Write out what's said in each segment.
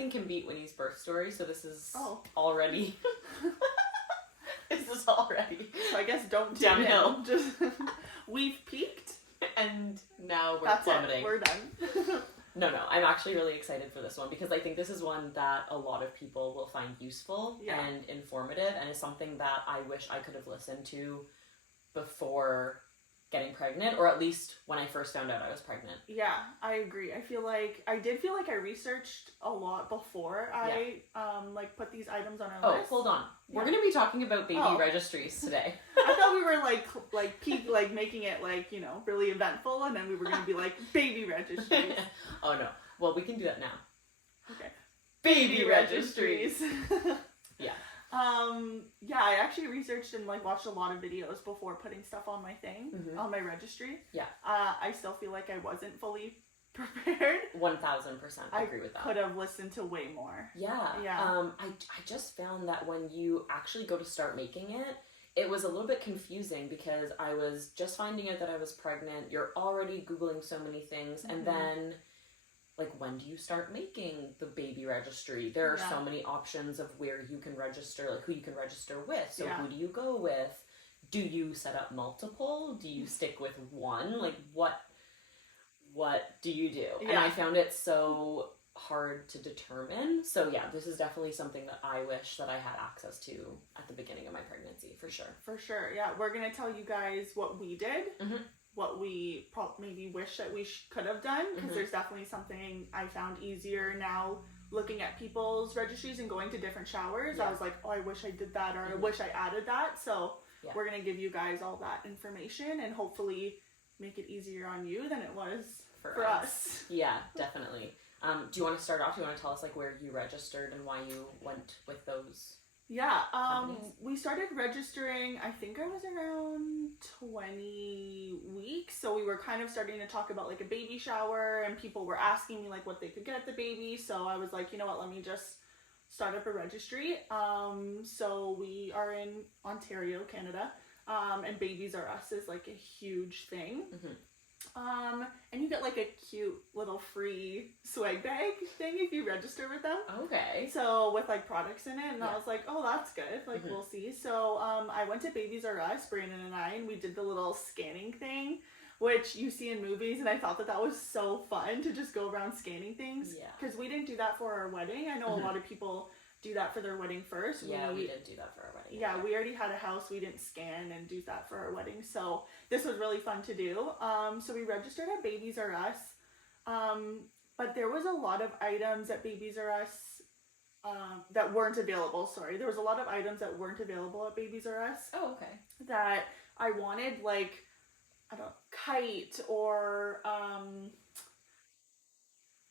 nothing can beat Winnie's birth story, so this is already... This is already... So I guess don't downhill. Just we've peaked. And now we're That's plummeting. It. We're done. No, I'm actually really excited for this one because I think this is one that a lot of people will find useful and informative, and is something that I wish I could have listened to before getting pregnant, or at least when I first found out I was pregnant. Yeah, I agree. I did feel like I researched a lot before I like put these items on our list. Oh, hold on. We're going to be talking about baby registries today. I thought we were like making it like, you know, really eventful, and then we were going to be like baby registries. Oh no. Well, we can do that now. Okay. Baby registries. Yeah. I actually researched and like watched a lot of videos before putting stuff on my thing, on my registry. Yeah. I still feel like I wasn't fully prepared. 1000%. I agree with that. I could have listened to way more. Yeah. I just found that when you actually go to start making it, it was a little bit confusing because I was just finding out that I was pregnant. You're already Googling so many things, and then like, when do you start making the baby registry? There are so many options of where you can register, like who you can register with. So who do you go with? Do you set up multiple? Do you stick with one? Like, what do you do? Yeah. And I found it so hard to determine. So yeah, this is definitely something that I wish that I had access to at the beginning of my pregnancy, for sure. For sure, yeah. We're going to tell you guys what we did. What we maybe wish that we could have done, because there's definitely something I found easier now looking at people's registries and going to different showers. I was like, oh, I wish I did that, or I wish I added that. So we're going to give you guys all that information and hopefully make it easier on you than it was for us. Yeah, definitely. Do you want to start off? Do you want to tell us like where you registered and why you went with those? Yeah, we started registering, I think I was around 20 weeks, so we were kind of starting to talk about like a baby shower, and people were asking me like what they could get at the baby, so I was like, you know what, let me just start up a registry. So we are in Ontario, Canada, and Babies R Us is like a huge thing. And you get like a cute little free swag bag thing if you register with them. Okay. So with like products in it, and I was like, oh, that's good. Like we'll see. So I went to Babies R Us, Brandon and I, and we did the little scanning thing, which you see in movies, and I thought that was so fun to just go around scanning things. Yeah. Because we didn't do that for our wedding. I know a lot of people do that for their wedding first. Yeah, we didn't do that for our wedding. Yeah, we already had a house. We didn't scan and do that for our wedding. So this was really fun to do. So we registered at Babies R Us. But there was a lot of items at Babies R Us that weren't available. Sorry. There was a lot of items that weren't available at Babies R Us. Oh, okay. That I wanted, like, I don't know, kite or...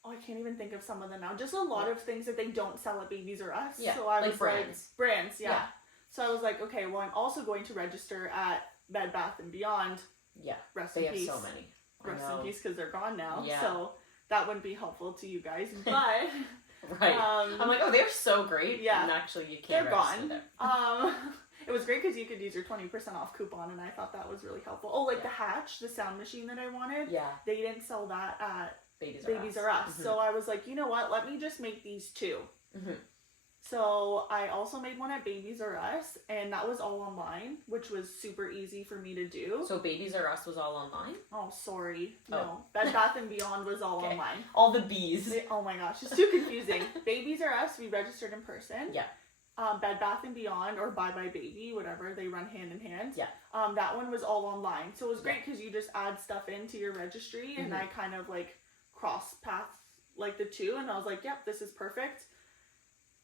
I can't even think of some of them now. Just a lot of things that they don't sell at Babies R Us. Yeah, so I was brands. Brands, yeah. So I was like, okay, well, I'm also going to register at Bed Bath & Beyond. Yeah, Rest in peace. They have so many. Rest in peace, because they're gone now. Yeah. So that wouldn't be helpful to you guys. But... right. I'm like, oh, they're so great. Yeah. And actually, you can't register them. It was great because you could use your 20% off coupon, and I thought that was really helpful. Oh, like the Hatch, the sound machine that I wanted. Yeah. They didn't sell that at... Babies R Us. So I was like, you know what? Let me just make these two. So I also made one at Babies R Us, and that was all online, which was super easy for me to do. So Babies R Us was all online? Oh, sorry. No. Bed Bath & Beyond was all online. All the B's. Oh my gosh, it's too confusing. Babies R Us, we registered in person. Yeah. Bed Bath & Beyond or Bye Bye Baby, whatever, they run hand in hand. Yeah. That one was all online. So it was great because you just add stuff into your registry, and I kind of like cross path like the two, and I was like, yep, this is perfect.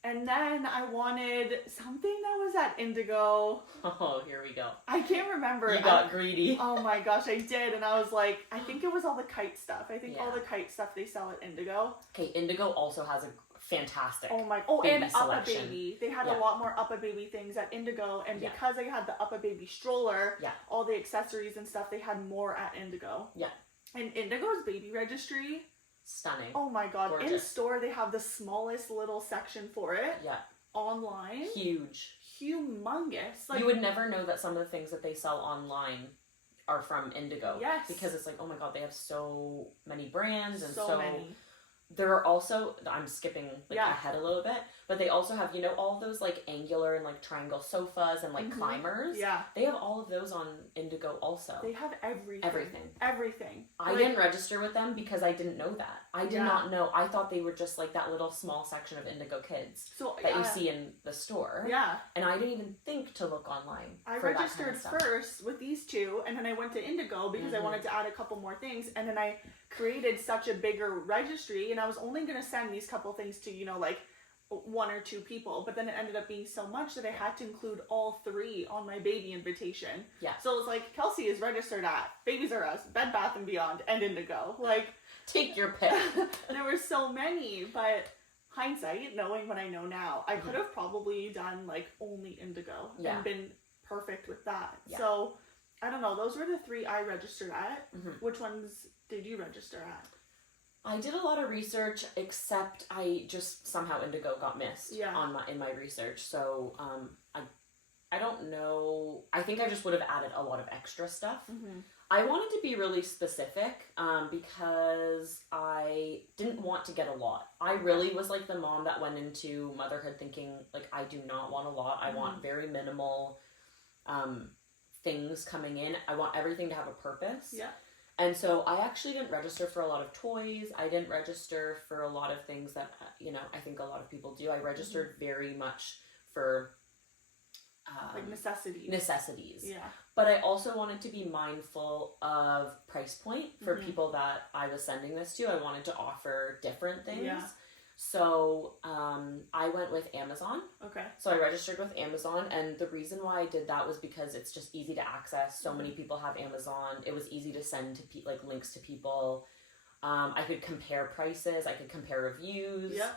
And then I wanted something that was at Indigo. Oh, here we go. I can't remember. You got greedy. Oh my gosh, I did. And I was like, I think it was all the kite stuff. I think all the kite stuff they sell at Indigo. Okay, Indigo also has a fantastic and Up a Baby. They had a lot more Up a Baby things at Indigo, and because they had the Up a Baby stroller, all the accessories and stuff, they had more at Indigo. Yeah. And Indigo's baby registry, stunning. Oh my god. Gorgeous. In store they have the smallest little section for it. Yeah. Online. Huge. Humongous. Like, you would never know that some of the things that they sell online are from Indigo. Yes. Because it's like, oh my god, they have so many brands and so many. there are also, I'm skipping like ahead a little bit, but they also have, you know, all those like angular and like triangle sofas and like climbers. Yeah. They have all of those on Indigo also. They have everything. Everything. I like, didn't register with them because I didn't know that. I did not know. I thought they were just like that little small section of Indigo Kids that you see in the store. Yeah. And I didn't even think to look online. I registered first with these two, and then I went to Indigo because I wanted to add a couple more things, and then I created such a bigger registry, and I was only going to send these couple things to, you know, like 1 or 2 people, but then it ended up being so much that I had to include all 3 on my baby invitation. Yeah. So it was like, Kelsey is registered at Babies R Us, Bed Bath & Beyond, and Indigo. Like, take your pick. There were so many, but hindsight, knowing what I know now, I could have probably done like only Indigo and been perfect with that. Yeah. So I don't know, those were the 3 I registered at. Which ones did you register at? I did a lot of research, except I just somehow Indigo got missed in my research. So I don't know. I think I just would have added a lot of extra stuff. I wanted to be really specific because I didn't want to get a lot. I really was like the mom that went into motherhood thinking like, I do not want a lot. I want very minimal things coming in. I want everything to have a purpose. Yeah. And so I actually didn't register for a lot of toys. I didn't register for a lot of things that, you know, I think a lot of people do. I registered very much for like necessities. Yeah. But I also wanted to be mindful of price point for people that I was sending this to. I wanted to offer different things. Yeah. So I went with Amazon. Okay. So I registered with Amazon, and the reason why I did that was because it's just easy to access. So many people have Amazon. It was easy to send to like links to people. I could compare prices. I could compare reviews. Yeah.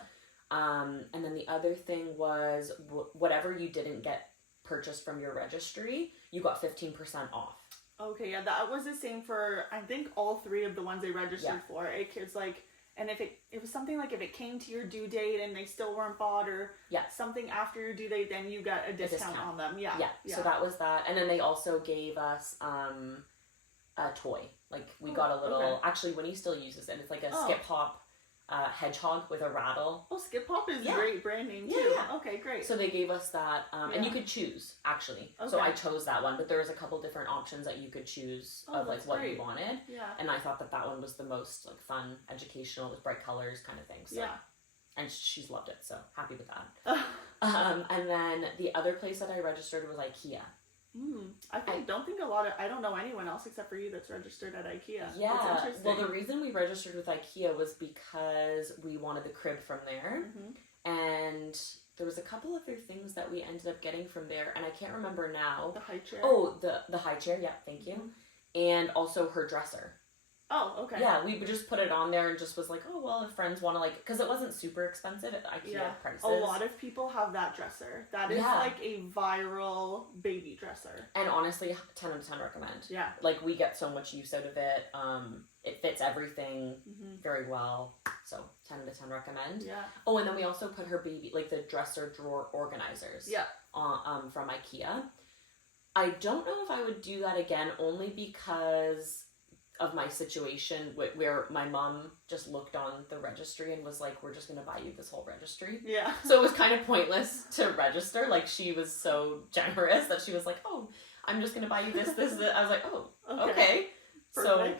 And then the other thing was whatever you didn't get purchased from your registry, you got 15% off. Okay, yeah, that was the same for I think all 3 of the ones I registered for. It's like. And if it was something like if it came to your due date and they still weren't bought or something after your due date, then you got a discount on them. Yeah. So that was that. And then they also gave us a toy. Like we got a little, actually Winnie still uses it. It's like a skip hop hedgehog with a rattle. Oh, Skip Hop is a great brand name too. Yeah. Okay, great. So they gave us that, and you could choose actually. Okay. So I chose that one, but there was a couple different options that you could choose of like what you wanted. Yeah. And I thought that one was the most like fun, educational with bright colors kind of thing. So. Yeah. And she's loved it, so happy with that. And then the other place that I registered was IKEA. I don't know anyone else except for you that's registered at IKEA. Yeah, well the reason we registered with IKEA was because we wanted the crib from there, and there was a couple other things that we ended up getting from there, and I can't remember now. The high chair? Oh, the high chair, yeah, thank you. And also her dresser. Oh, okay. Yeah, we just put it on there and just was like, oh, well, if friends want to, like, because it wasn't super expensive at IKEA prices. A lot of people have that dresser. That is, like, a viral baby dresser. And honestly, 10 out of 10 recommend. Yeah. Like, we get so much use out of it. It fits everything very well. So, 10 out of 10 recommend. Yeah. Oh, and then we also put her baby, like, the dresser drawer organizers. Yeah. From IKEA. I don't know if I would do that again, only because of my situation where my mom just looked on the registry and was like, we're just going to buy you this whole registry. Yeah. So it was kind of pointless to register. Like, she was so generous that she was like, oh, I'm just going to buy you this. I was like, oh, okay. So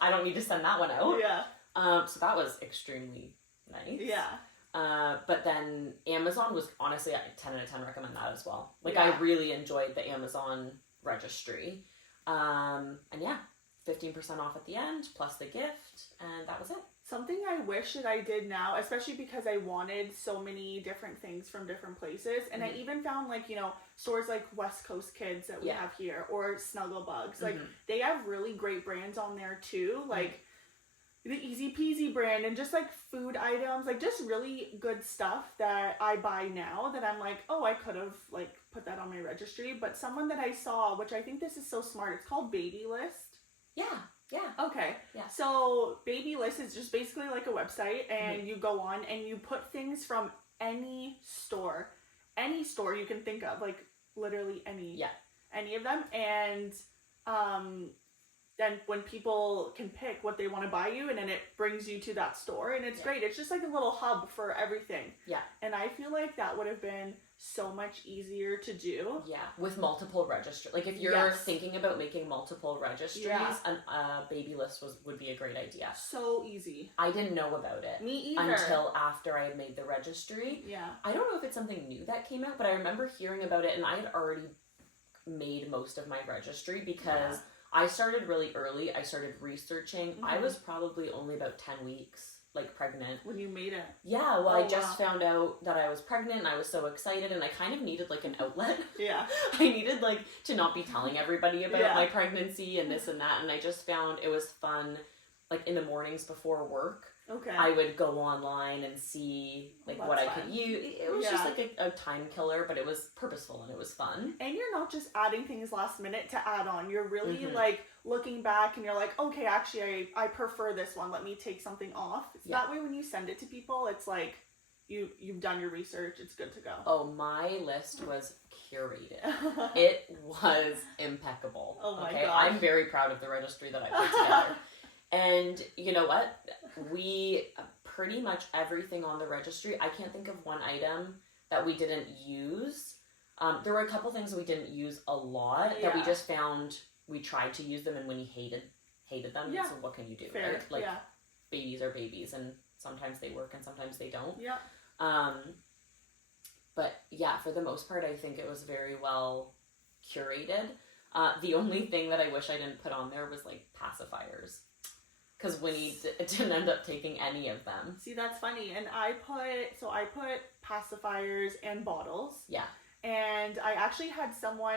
I don't need to send that one out. Yeah. So that was extremely nice. Yeah. But then Amazon was honestly, 10 out of 10 recommend that as well. Like, I really enjoyed the Amazon registry. And yeah. 15% off at the end, plus the gift, and that was it. Something I wish that I did now, especially because I wanted so many different things from different places, and I even found, like, you know, stores like West Coast Kids that we have here, or Snugglebugs, like, they have really great brands on there too, like, the Easy Peasy brand, and just, like, food items, like, just really good stuff that I buy now that I'm like, oh, I could have, like, put that on my registry, but someone that I saw, which I think this is so smart, it's called Baby List. Yeah. Okay. Yeah. So Baby List is just basically like a website, and you go on and you put things from any store you can think of, like literally any of them, and then when people can pick what they want to buy you, and then it brings you to that store, and it's great. It's just like a little hub for everything. Yeah. And I feel like that would have been so much easier to do. Yeah, with multiple registries. Like if you're thinking about making multiple registries, a baby list would be a great idea. So easy. I didn't know about it. Me either. Until after I had made the registry. Yeah. I don't know if it's something new that came out, but I remember hearing about it, and I had already made most of my registry because I started really early. I started researching. I was probably only about 10 weeks. Like pregnant when you made it. Yeah, well, I just found out that I was pregnant, and I was so excited, and I kind of needed like an outlet. Yeah. I needed like to not be telling everybody about my pregnancy and this and that, and I just found it was fun. Like in the mornings before work, I would go online and see like what I could use. It was just like a time killer, but it was purposeful and it was fun. And you're not just adding things last minute to add on. You're really like looking back and you're like, okay, actually I prefer this one. Let me take something off. So that way when you send it to people, it's like you've done your research. It's good to go. Oh, my list was curated. It was impeccable. Oh my God. I'm very proud of the registry that I put together. And you know what? We pretty much everything on the registry, I can't think of one item that we didn't use. There were a couple things we didn't use a lot that we just found we tried to use them and when you hated them. So what can you do? Fair. Right? Like babies are babies and sometimes they work and sometimes they don't. Yeah. But yeah, for the most part, I think it was very well curated. The only thing that I wish I didn't put on there was like pacifiers. Because Winnie didn't end up taking any of them. See, that's funny. And I put pacifiers and bottles. Yeah. And I actually had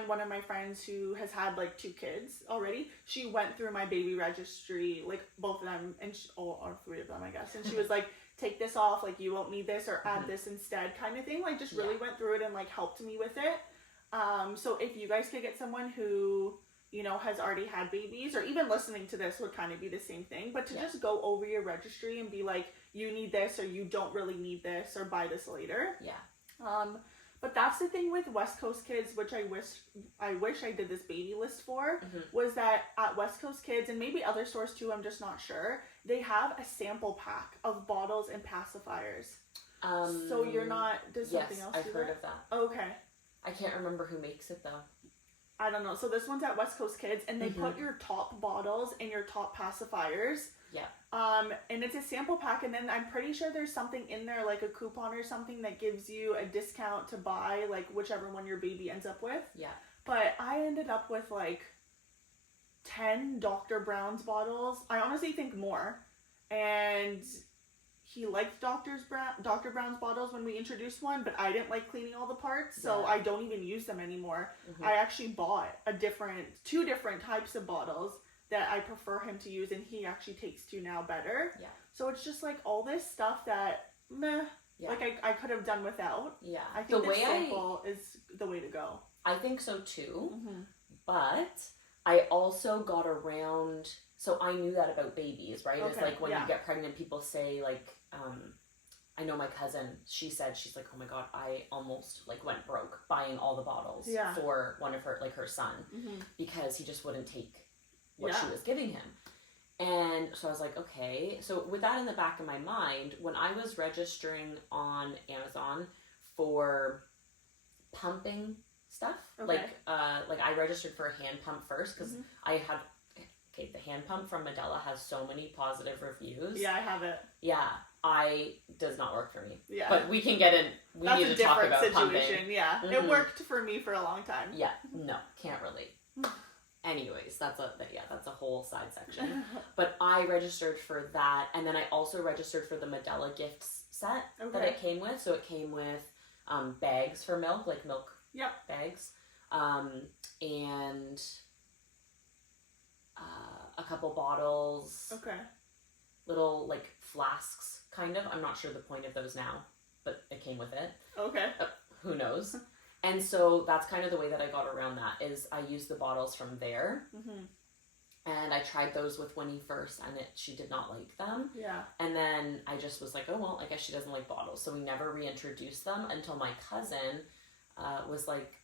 one of my friends who has had like 2 kids already. She went through my baby registry, like both of them, and or 3 of them, I guess. And she was like, take this off, like you won't need this, or add this instead, kind of thing. Like just really went through it and like helped me with it. So if you guys could get someone who, you know, has already had babies, or even listening to this would kind of be the same thing, but to just go over your registry and be like, you need this, or you don't really need this, or buy this later. Yeah. But that's the thing with West Coast Kids, which I wish I did this baby list for, was that at West Coast Kids, and maybe other stores too, I'm just not sure, they have a sample pack of bottles and pacifiers. So you're not, does something else do that? Yes, I've heard of that. Okay. I can't remember who makes it though. I don't know. So this one's at West Coast Kids, and they put your top bottles and your top pacifiers. Yeah. And it's a sample pack, and then I'm pretty sure there's something in there, like a coupon or something that gives you a discount to buy, like whichever one your baby ends up with. Yeah. But I ended up with like 10 Dr. Brown's bottles. I honestly think more. And he liked Dr. Brown's bottles when we introduced one, but I didn't like cleaning all the parts, so I don't even use them anymore. I actually bought 2 different types of bottles that I prefer him to use, and he actually takes to now better. Yeah. So it's just like all this stuff that, like I could have done without. Yeah. I think the sample is the way to go. I think so too, but I also got around, so I knew that about babies, right? Okay. It's like when you get pregnant, people say like, I know my cousin, she's like, oh my God, I almost like went broke buying all the bottles for one of her, like her son, because he just wouldn't take what she was giving him. And so I was like, okay. So with that in the back of my mind, when I was registering on Amazon for pumping stuff, like I registered for a hand pump first because I had, the hand pump from Medela has so many positive reviews. Yeah, I have it. Yeah, does not work for me. Yeah. But we can get in, need to talk about situation. Pumping. Yeah, it worked for me for a long time. Yeah, no, can't relate. Anyways, that's a whole side section. But I registered for that, and then I also registered for the Medela gifts set that it came with. So it came with bags for milk, like milk bags, and a couple bottles. Okay. Little like flasks, kind of. I'm not sure the point of those now, but it came with it. Okay. Who knows? And so that's kind of the way that I got around that, is I used the bottles from there. And I tried those with Winnie first, and she did not like them. Yeah. And then I just was like, oh, well, I guess she doesn't like bottles. So we never reintroduced them until my cousin was like,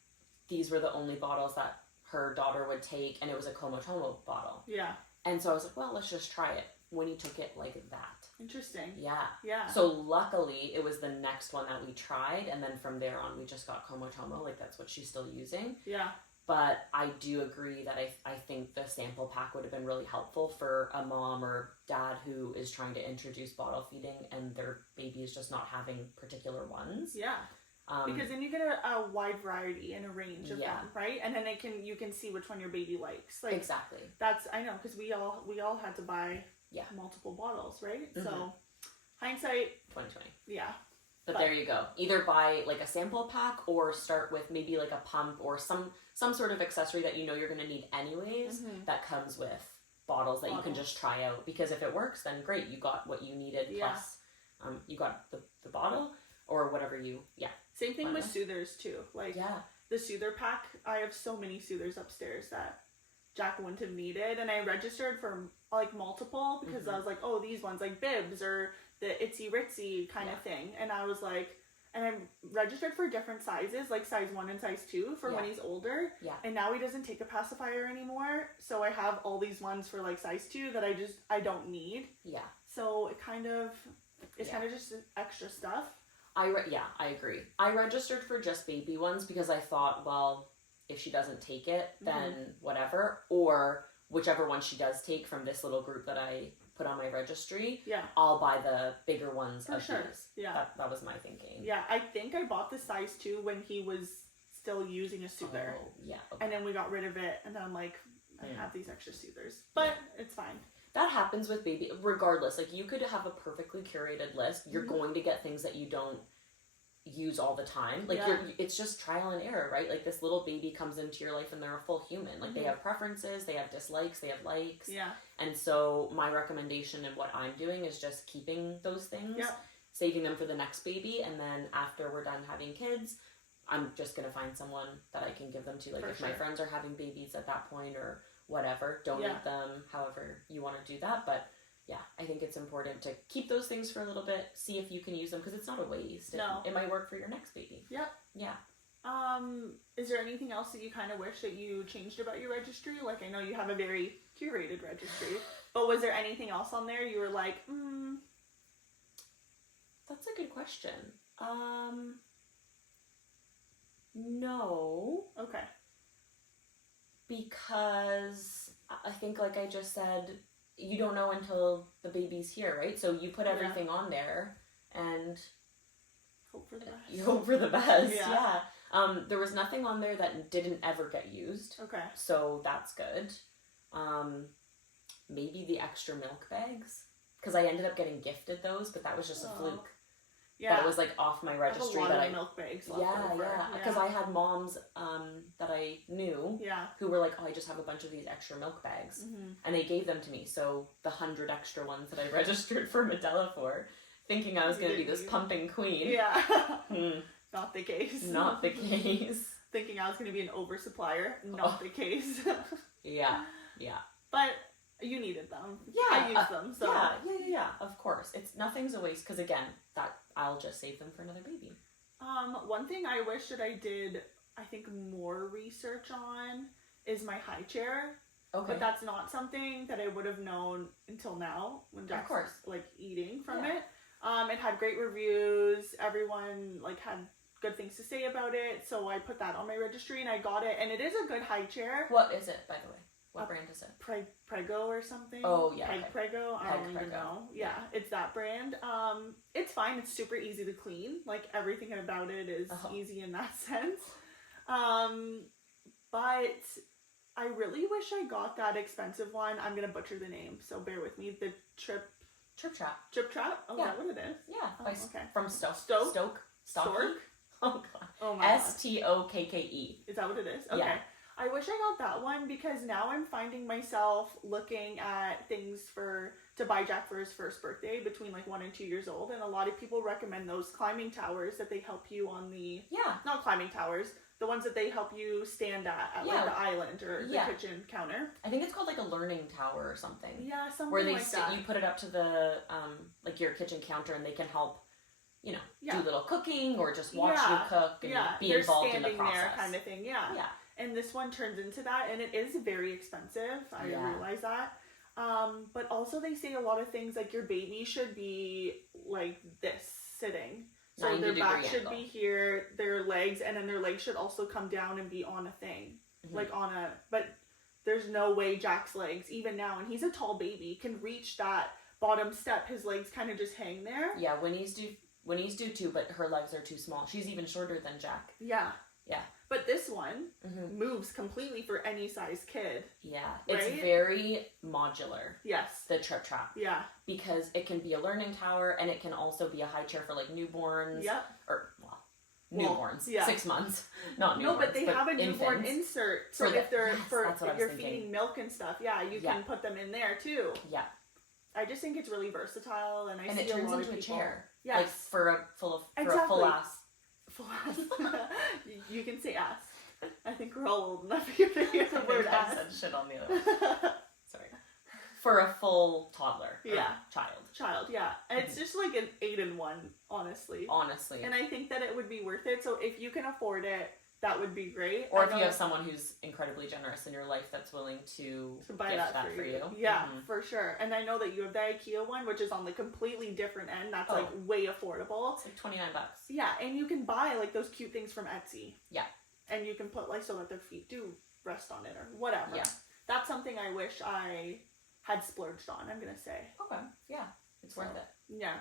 these were the only bottles that her daughter would take, and it was a Komotomo bottle. Yeah. And so I was like, well, let's just try it. Winnie took it like that. Interesting. Yeah. Yeah. So luckily, it was the next one that we tried, and then from there on, we just got Komotomo. Like, that's what she's still using. Yeah. But I do agree that I think the sample pack would have been really helpful for a mom or dad who is trying to introduce bottle feeding and their baby is just not having particular ones. Yeah. Because then you get a wide variety and a range of them, right? And then you can see which one your baby likes. Like, exactly. That's, I know, because we all had to buy multiple bottles, right? Mm-hmm. So hindsight, 2020. Yeah. But there you go. Either buy like a sample pack or start with maybe like a pump or some sort of accessory that you know you're going to need anyways that comes with bottles that you can just try out. Because if it works, then great, you got what you needed plus you got the bottle or whatever you Same thing with soothers too. Like the soother pack, I have so many soothers upstairs that Jack wouldn't have needed, and I registered for like multiple because I was like, oh, these ones like bibs or the itsy ritzy kind of thing, and I was like, and I registered for different sizes, like size 1 and size 2 for when he's older, and now he doesn't take a pacifier anymore, so I have all these ones for like size 2 that I don't need. So it kind of just extra stuff. I agree. I registered for just baby ones because I thought, well, if she doesn't take it, then whatever. Or whichever one she does take from this little group that I put on my registry, I'll buy the bigger ones of these. Yeah. That was my thinking. Yeah, I think I bought the size 2 when he was still using a soother. Oh, yeah. Okay. And then we got rid of it, and then I'm like, I have these extra soothers. But it's fine. That happens with baby, regardless. Like, you could have a perfectly curated list. You're going to get things that you don't use all the time. Like, it's just trial and error, right? Like, this little baby comes into your life and they're a full human. Like, they have preferences, they have dislikes, they have likes. Yeah. And so my recommendation and what I'm doing is just keeping those things, saving them for the next baby, and then after we're done having kids, I'm just going to find someone that I can give them to. Like, if my friends are having babies at that point or whatever, donate them, however you want to do that. But yeah, I think it's important to keep those things for a little bit, see if you can use them, because it's not a waste. No. It might work for your next baby. Yep. Yeah. Is there anything else that you kind of wish that you changed about your registry? Like, I know you have a very curated registry, but was there anything else on there you were like, That's a good question. No. Okay. Because I think, like I just said, you don't know until the baby's here, right? So you put everything on there and hope for the best. You hope for the best. Yeah. There was nothing on there that didn't ever get used. Okay. So that's good. Maybe the extra milk bags, because I ended up getting gifted those, but that was just a fluke. Yeah. That was like off my registry. I have a lot of milk bags left over. Because I had moms that I knew who were like, oh, I just have a bunch of these extra milk bags. And they gave them to me. So the 100 extra ones that I registered for Medela for, thinking I was going to be this pumping queen. Yeah. Not the case. Not the case. Thinking I was going to be an oversupplier. Not the case. Yeah. But you needed them. Yeah. I used them. So. Yeah. Of course. Nothing's a waste, because again, that I'll just save them for another baby. One thing I wish that I did, I think, more research on is my high chair. Okay. But that's not something that I would have known until now when Jack's like eating from it. It had great reviews. Everyone like had good things to say about it. So I put that on my registry and I got it. And it is a good high chair. What is it, by the way? What brand is it? Prego or something. Oh, yeah. Prego. I don't even know. Yeah, it's that brand. It's fine. It's super easy to clean. Like, everything about it is easy in that sense. But I really wish I got that expensive one. I'm going to butcher the name, so bear with me. The Trip Trap? Oh, is that what it is? Yeah. Okay. From Stoke. Stork? Oh, God. Oh, my God. Stokke. Is that what it is? Okay. Yeah. I wish I got that one, because now I'm finding myself looking at things to buy Jack for his first birthday between like 1 and 2 years old, and a lot of people recommend those climbing towers that they help you on the not climbing towers, the ones that they help you stand at like the island or the kitchen counter. I think it's called like a learning tower or something. Yeah, something where like that. You put it up to the like your kitchen counter, and they can help. Do little cooking or just watch you cook and be involved in the process. They're standing there kind of thing. Yeah. And this one turns into that, and it is very expensive. I realize that. But also they say a lot of things like your baby should be like this, sitting. So their back should be here, their legs, and then their legs should also come down and be on a thing. Like on a, but there's no way Jack's legs, even now, and he's a tall baby, can reach that bottom step. His legs kind of just hang there. Yeah, Winnie's do too, but her legs are too small. She's even shorter than Jack. Yeah. Yeah. But this one moves completely for any size kid. Yeah. Right? It's very modular. Yes. The Trip Trap. Yeah. Because it can be a learning tower, and it can also be a high chair for like newborns. Yep. Or, newborns. Yeah. 6 months. Not newborns. No, but they have a newborn insert. So if they're if you're feeding milk and stuff, you can put them in there too. Yeah. I just think it's really versatile, and it turns into a chair. Yes. Like for a full ass. Full ass. You can say ass. I think we're all old enough here to hear the word ass. I said shit on the other one. Sorry. For a full toddler. Yeah. Child, yeah. And it's just like an 8-in-1, honestly. And I think that it would be worth it. So if you can afford it, that would be great. Or if you have someone who's incredibly generous in your life that's willing to buy gift that for you. Yeah, for sure. And I know that you have the IKEA one, which is on the completely different end. That's like way affordable. It's like $29. Yeah, and you can buy like those cute things from Etsy. Yeah. And you can put like so that their feet do rest on it or whatever. Yeah. That's something I wish I had splurged on, I'm gonna say. Okay. Yeah. It's worth it. Yeah.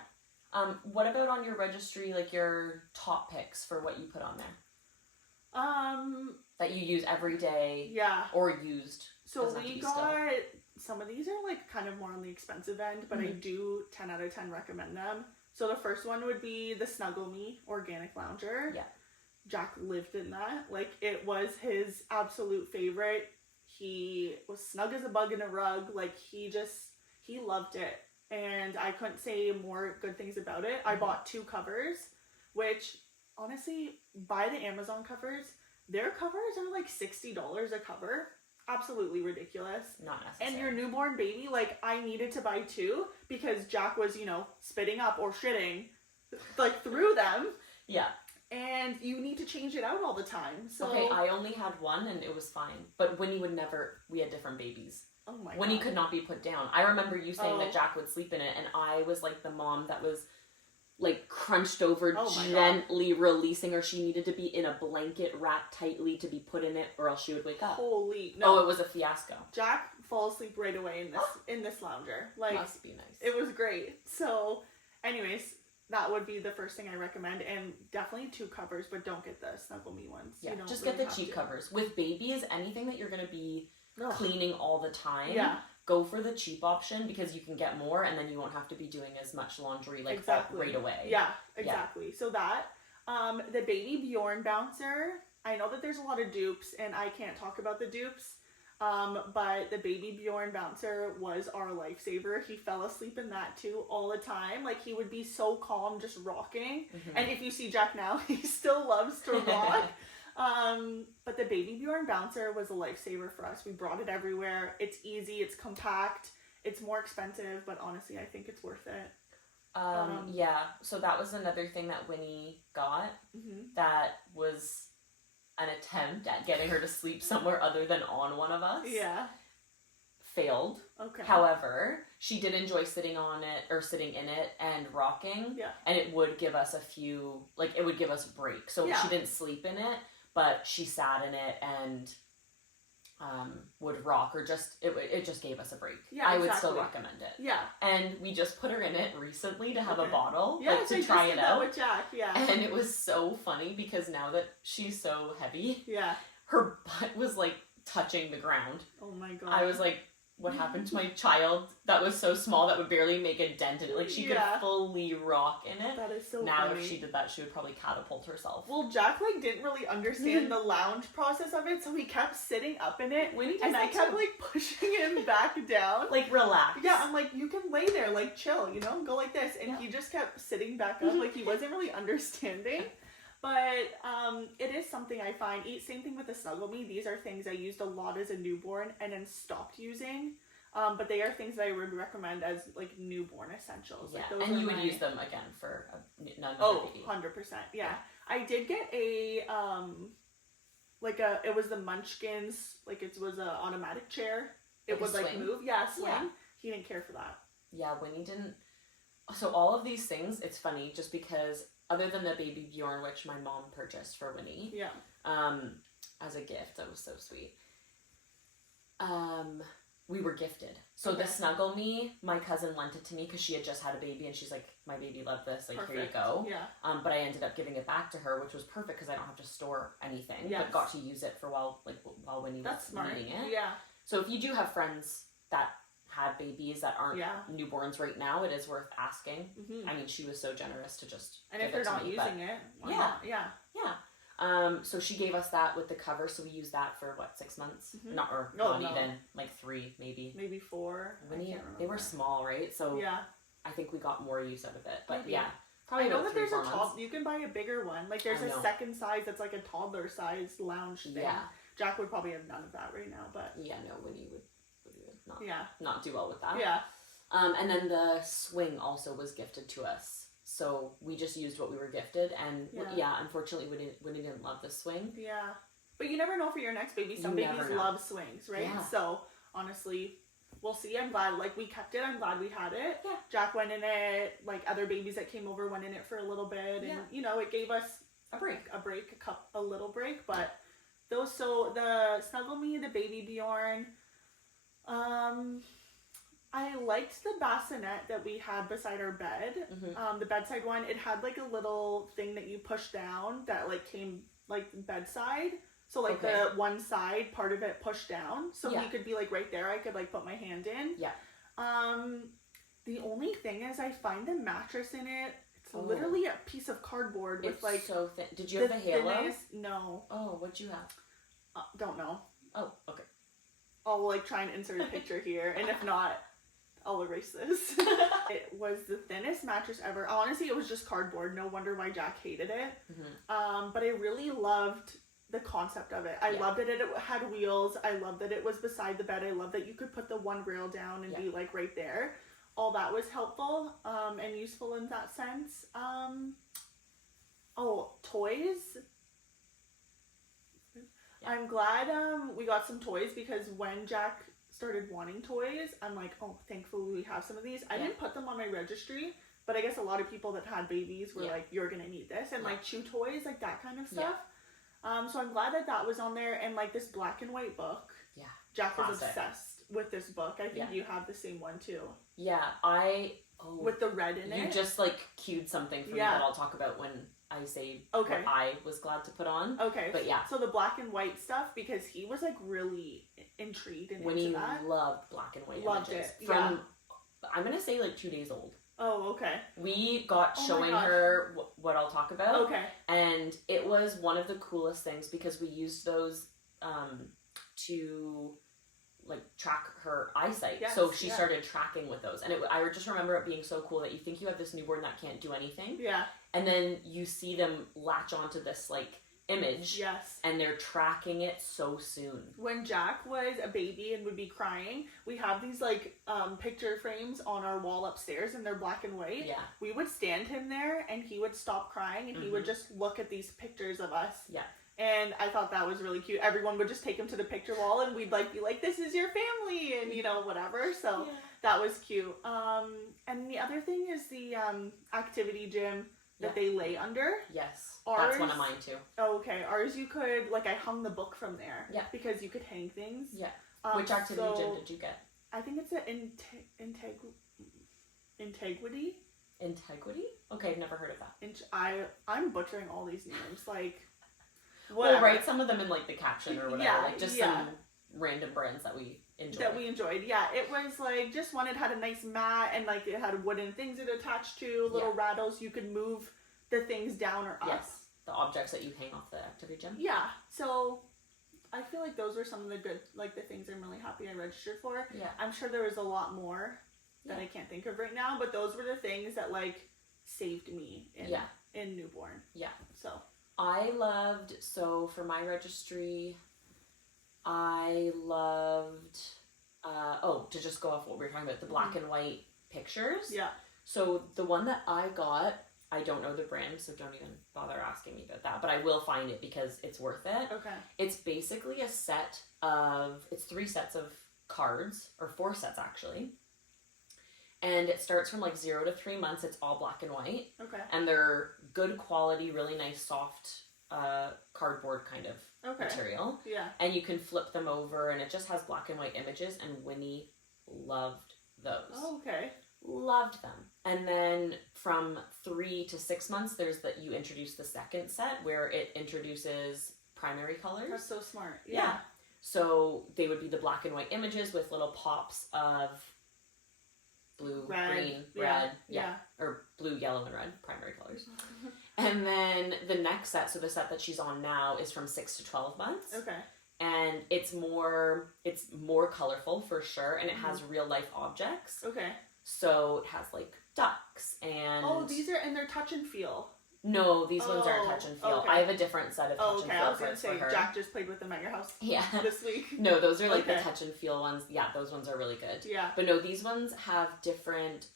What about on your registry, like your top picks for what you put on there? That you use every day. Yeah. Or used. So we got some of these are like kind of more on the expensive end, but I do 10 out of 10 recommend them. So the first one would be the Snuggle Me Organic Lounger. Yeah. Jack lived in that. Like it was his absolute favorite. He was snug as a bug in a rug. Like he loved it. And I couldn't say more good things about it. I bought 2 covers, which honestly, buy the Amazon covers. Their covers are like $60 a cover. Absolutely ridiculous. Not necessary. And your newborn baby, like I needed to buy 2 because Jack was, spitting up or shitting like through them. Yeah. And you need to change it out all the time. So okay, I only had one and it was fine. But Winnie we had different babies. Oh my god. Winnie could not be put down. I remember you saying that Jack would sleep in it, and I was like the mom that was like crunched over, gently releasing her. She needed to be in a blanket wrapped tightly to be put in it, or else she would wake up. Holy no! Oh, it was a fiasco. Jack falls asleep right away in this lounger. Like must be nice. It was great. So, anyways, that would be the first thing I recommend, and definitely 2 covers, but don't get the Snuggle Me ones. Yeah, just get the cheap covers. With babies, anything that you're gonna be cleaning all the time. Yeah. Go for the cheap option because you can get more, and then you won't have to be doing as much laundry right away. Yeah, exactly. Yeah. So that, the Baby Bjorn bouncer. I know that there's a lot of dupes, and I can't talk about the dupes. But the Baby Bjorn bouncer was our lifesaver. He fell asleep in that too all the time. Like he would be so calm, just rocking. And if you see Jack now, he still loves to rock. But the Baby Bjorn bouncer was a lifesaver for us. We brought it everywhere. It's easy, it's compact, it's more expensive, but honestly, I think it's worth it. Yeah, so that was another thing that Winnie got that was an attempt at getting her to sleep somewhere other than on one of us. Yeah. Failed. Okay. However, she did enjoy sitting on it or sitting in it and rocking. Yeah. And it would give us it would give us a break. So she didn't sleep in it, but she sat in it and would rock, or it just gave us a break. Yeah, I would still recommend it. Yeah. And we just put her in it recently to have a bottle, to try it out. With Jack, And it was so funny because now that she's so heavy, her butt was like touching the ground. Oh my god. I was like, what happened to my child that was so small that would barely make a dent in it? Like, she could fully rock in it. That is so now, funny. if she did that, she would probably catapult herself. Well, Jack, like, didn't really understand the lounge process of it, so he kept sitting up in it, and I kept, like, pushing him back down. Like, relax. Yeah, I'm like, you can lay there, like, chill, go like this. And he just kept sitting back up, like, he wasn't really understanding. But it is something I find. Same thing with the Snuggle Me. These are things I used a lot as a newborn and then stopped using. But they are things that I would recommend as like newborn essentials. Yeah, like, and you would use them again for another baby. 100%. Yeah. I did get a it was the Munchkins, like it was an automatic chair. It would like move. Yeah, swing. Yeah. he didn't care for that. Yeah, Winnie didn't. So all of these things, it's funny just because other than the baby Bjorn, which my mom purchased for Winnie, as a gift, that was so sweet. We were gifted. So the Snuggle Me, my cousin lent it to me because she had just had a baby and she's like, my baby loved this, like, Here you go. Yeah. But I ended up giving it back to her, which was perfect because I don't have to store anything, but got to use it for while Winnie was needing it. Yeah. So if you do have friends that had babies that aren't newborns right now, it is worth asking. Mm-hmm. I mean, she was so generous to just and if they're not using it, why not? Yeah. So she gave us that with the cover, so we used that for 6 months? Mm-hmm. Not even, like 3 maybe 4. Winnie, they were small, right? So I think we got more use out of it. But maybe. Probably I know that there's a months. you can buy a bigger one. Like there's a second size that's like a toddler size lounge thing. Yeah. Jack would probably have none of that right now, but Winnie would not do well with that. Yeah. And then the swing also was gifted to us. So we just used what we were gifted, and unfortunately Winnie didn't love the swing. Yeah. But you never know for your next baby. Some babies love swings, right? Yeah. So honestly, we'll see. I'm glad, we kept it. I'm glad we had it. Yeah. Jack went in it. Other babies that came over went in it for a little bit, and it gave us a little break. But the Snuggle Me, the baby Bjorn. I liked the bassinet that we had beside our bed. Mm-hmm. The bedside one. It had a little thing that you push down that came bedside. So the one side part of it pushed down, so he could be right there. I could put my hand in. Yeah. The only thing is, I find the mattress in it. It's literally a piece of cardboard with it's so thin. Did you have the halo? Thinnest, no. Oh, what'd you have? Don't know. Oh, okay. I'll try and insert a picture here, and if not, I'll erase this. It was the thinnest mattress ever. Honestly, it was just cardboard. No wonder why Jack hated it. Mm-hmm. But I really loved the concept of it. I loved that it had wheels. I loved that it was beside the bed. I loved that you could put the one rail down and be right there. All that was helpful and useful in that sense. Toys. Yeah. I'm glad we got some toys, because when Jack started wanting toys, I'm like, thankfully we have some of these. I didn't put them on my registry, but I guess a lot of people that had babies were like, you're gonna need this, and chew toys, that kind of stuff. So I'm glad that was on there, and this black and white book. Yeah. Jack was obsessed with this book. I think you have the same one too. Yeah, with the red in it. You just cued something for me that I'll talk about when I say what I was glad to put on. Okay. But yeah. So the black and white stuff, because he was really intrigued and when into that. He loved black and white Loved images. It. From, I'm going to say 2 days old. Oh, okay. We got showing her what I'll talk about. Okay. And it was one of the coolest things, because we used those to track her eyesight. Yes, so she started tracking with those. And I just remember it being so cool that you think you have this newborn that can't do anything. Yeah. And then you see them latch onto this image. Yes. And they're tracking it so soon. When Jack was a baby and would be crying, we have these picture frames on our wall upstairs, and they're black and white. Yeah. We would stand him there, and he would stop crying, and he would just look at these pictures of us. Yeah. And I thought that was really cute. Everyone would just take him to the picture wall, and we'd be like, this is your family, and whatever. So that was cute. And the other thing is the activity gym that they lay under. Yes. That's one of mine too. Oh, okay. Ours you could, I hung the book from there. Yeah. Because you could hang things. Yeah. Which activity gym did you get? I think it's an integrity. Integrity? Okay, I've never heard of that. I'm butchering all these names. Whatever. We'll write some of them in the caption or whatever. Some random brands that we enjoyed. Yeah, it was just one. It had a nice mat, and it had wooden things it attached to, little rattles. You could move the things down or up. Yes, the objects that you hang off the activity gym. Yeah, so I feel those were some of the good, the things I'm really happy I registered for. Yeah, I'm sure there was a lot more that I can't think of right now, but those were the things that saved me in newborn. Yeah, so. I loved, for my registry, I loved, to just go off what we were talking about, the black and white pictures. Yeah. So the one that I got, I don't know the brand, so don't even bother asking me about that, but I will find it because it's worth it. Okay. It's basically it's 3 sets of cards, or 4 sets actually, And it starts from like 0 to 3 months. It's all black and white. Okay. And they're good quality, really nice, soft cardboard kind of material. Yeah. And you can flip them over, and it just has black and white images. And Winnie loved those. Oh, okay. Loved them. And then from 3 to 6 months, you introduce the second set where it introduces primary colors. That's so smart. Yeah. So they would be the black and white images with little pops of blue, green, red, or blue, yellow, and red, primary colors. And then the next set, so the set that she's on now, is from 6 to 12 months. Okay. And it's more colorful for sure, and it has real life objects. Okay. So it has like ducks and... Oh, they're touch and feel. No, these ones aren't touch and feel. Okay. I have a different set of touch and feel. I was gonna say for her. Jack just played with them at your house. Yeah. This week. No, those are like the touch and feel ones. Yeah, those ones are really good. Yeah. But no, these ones have different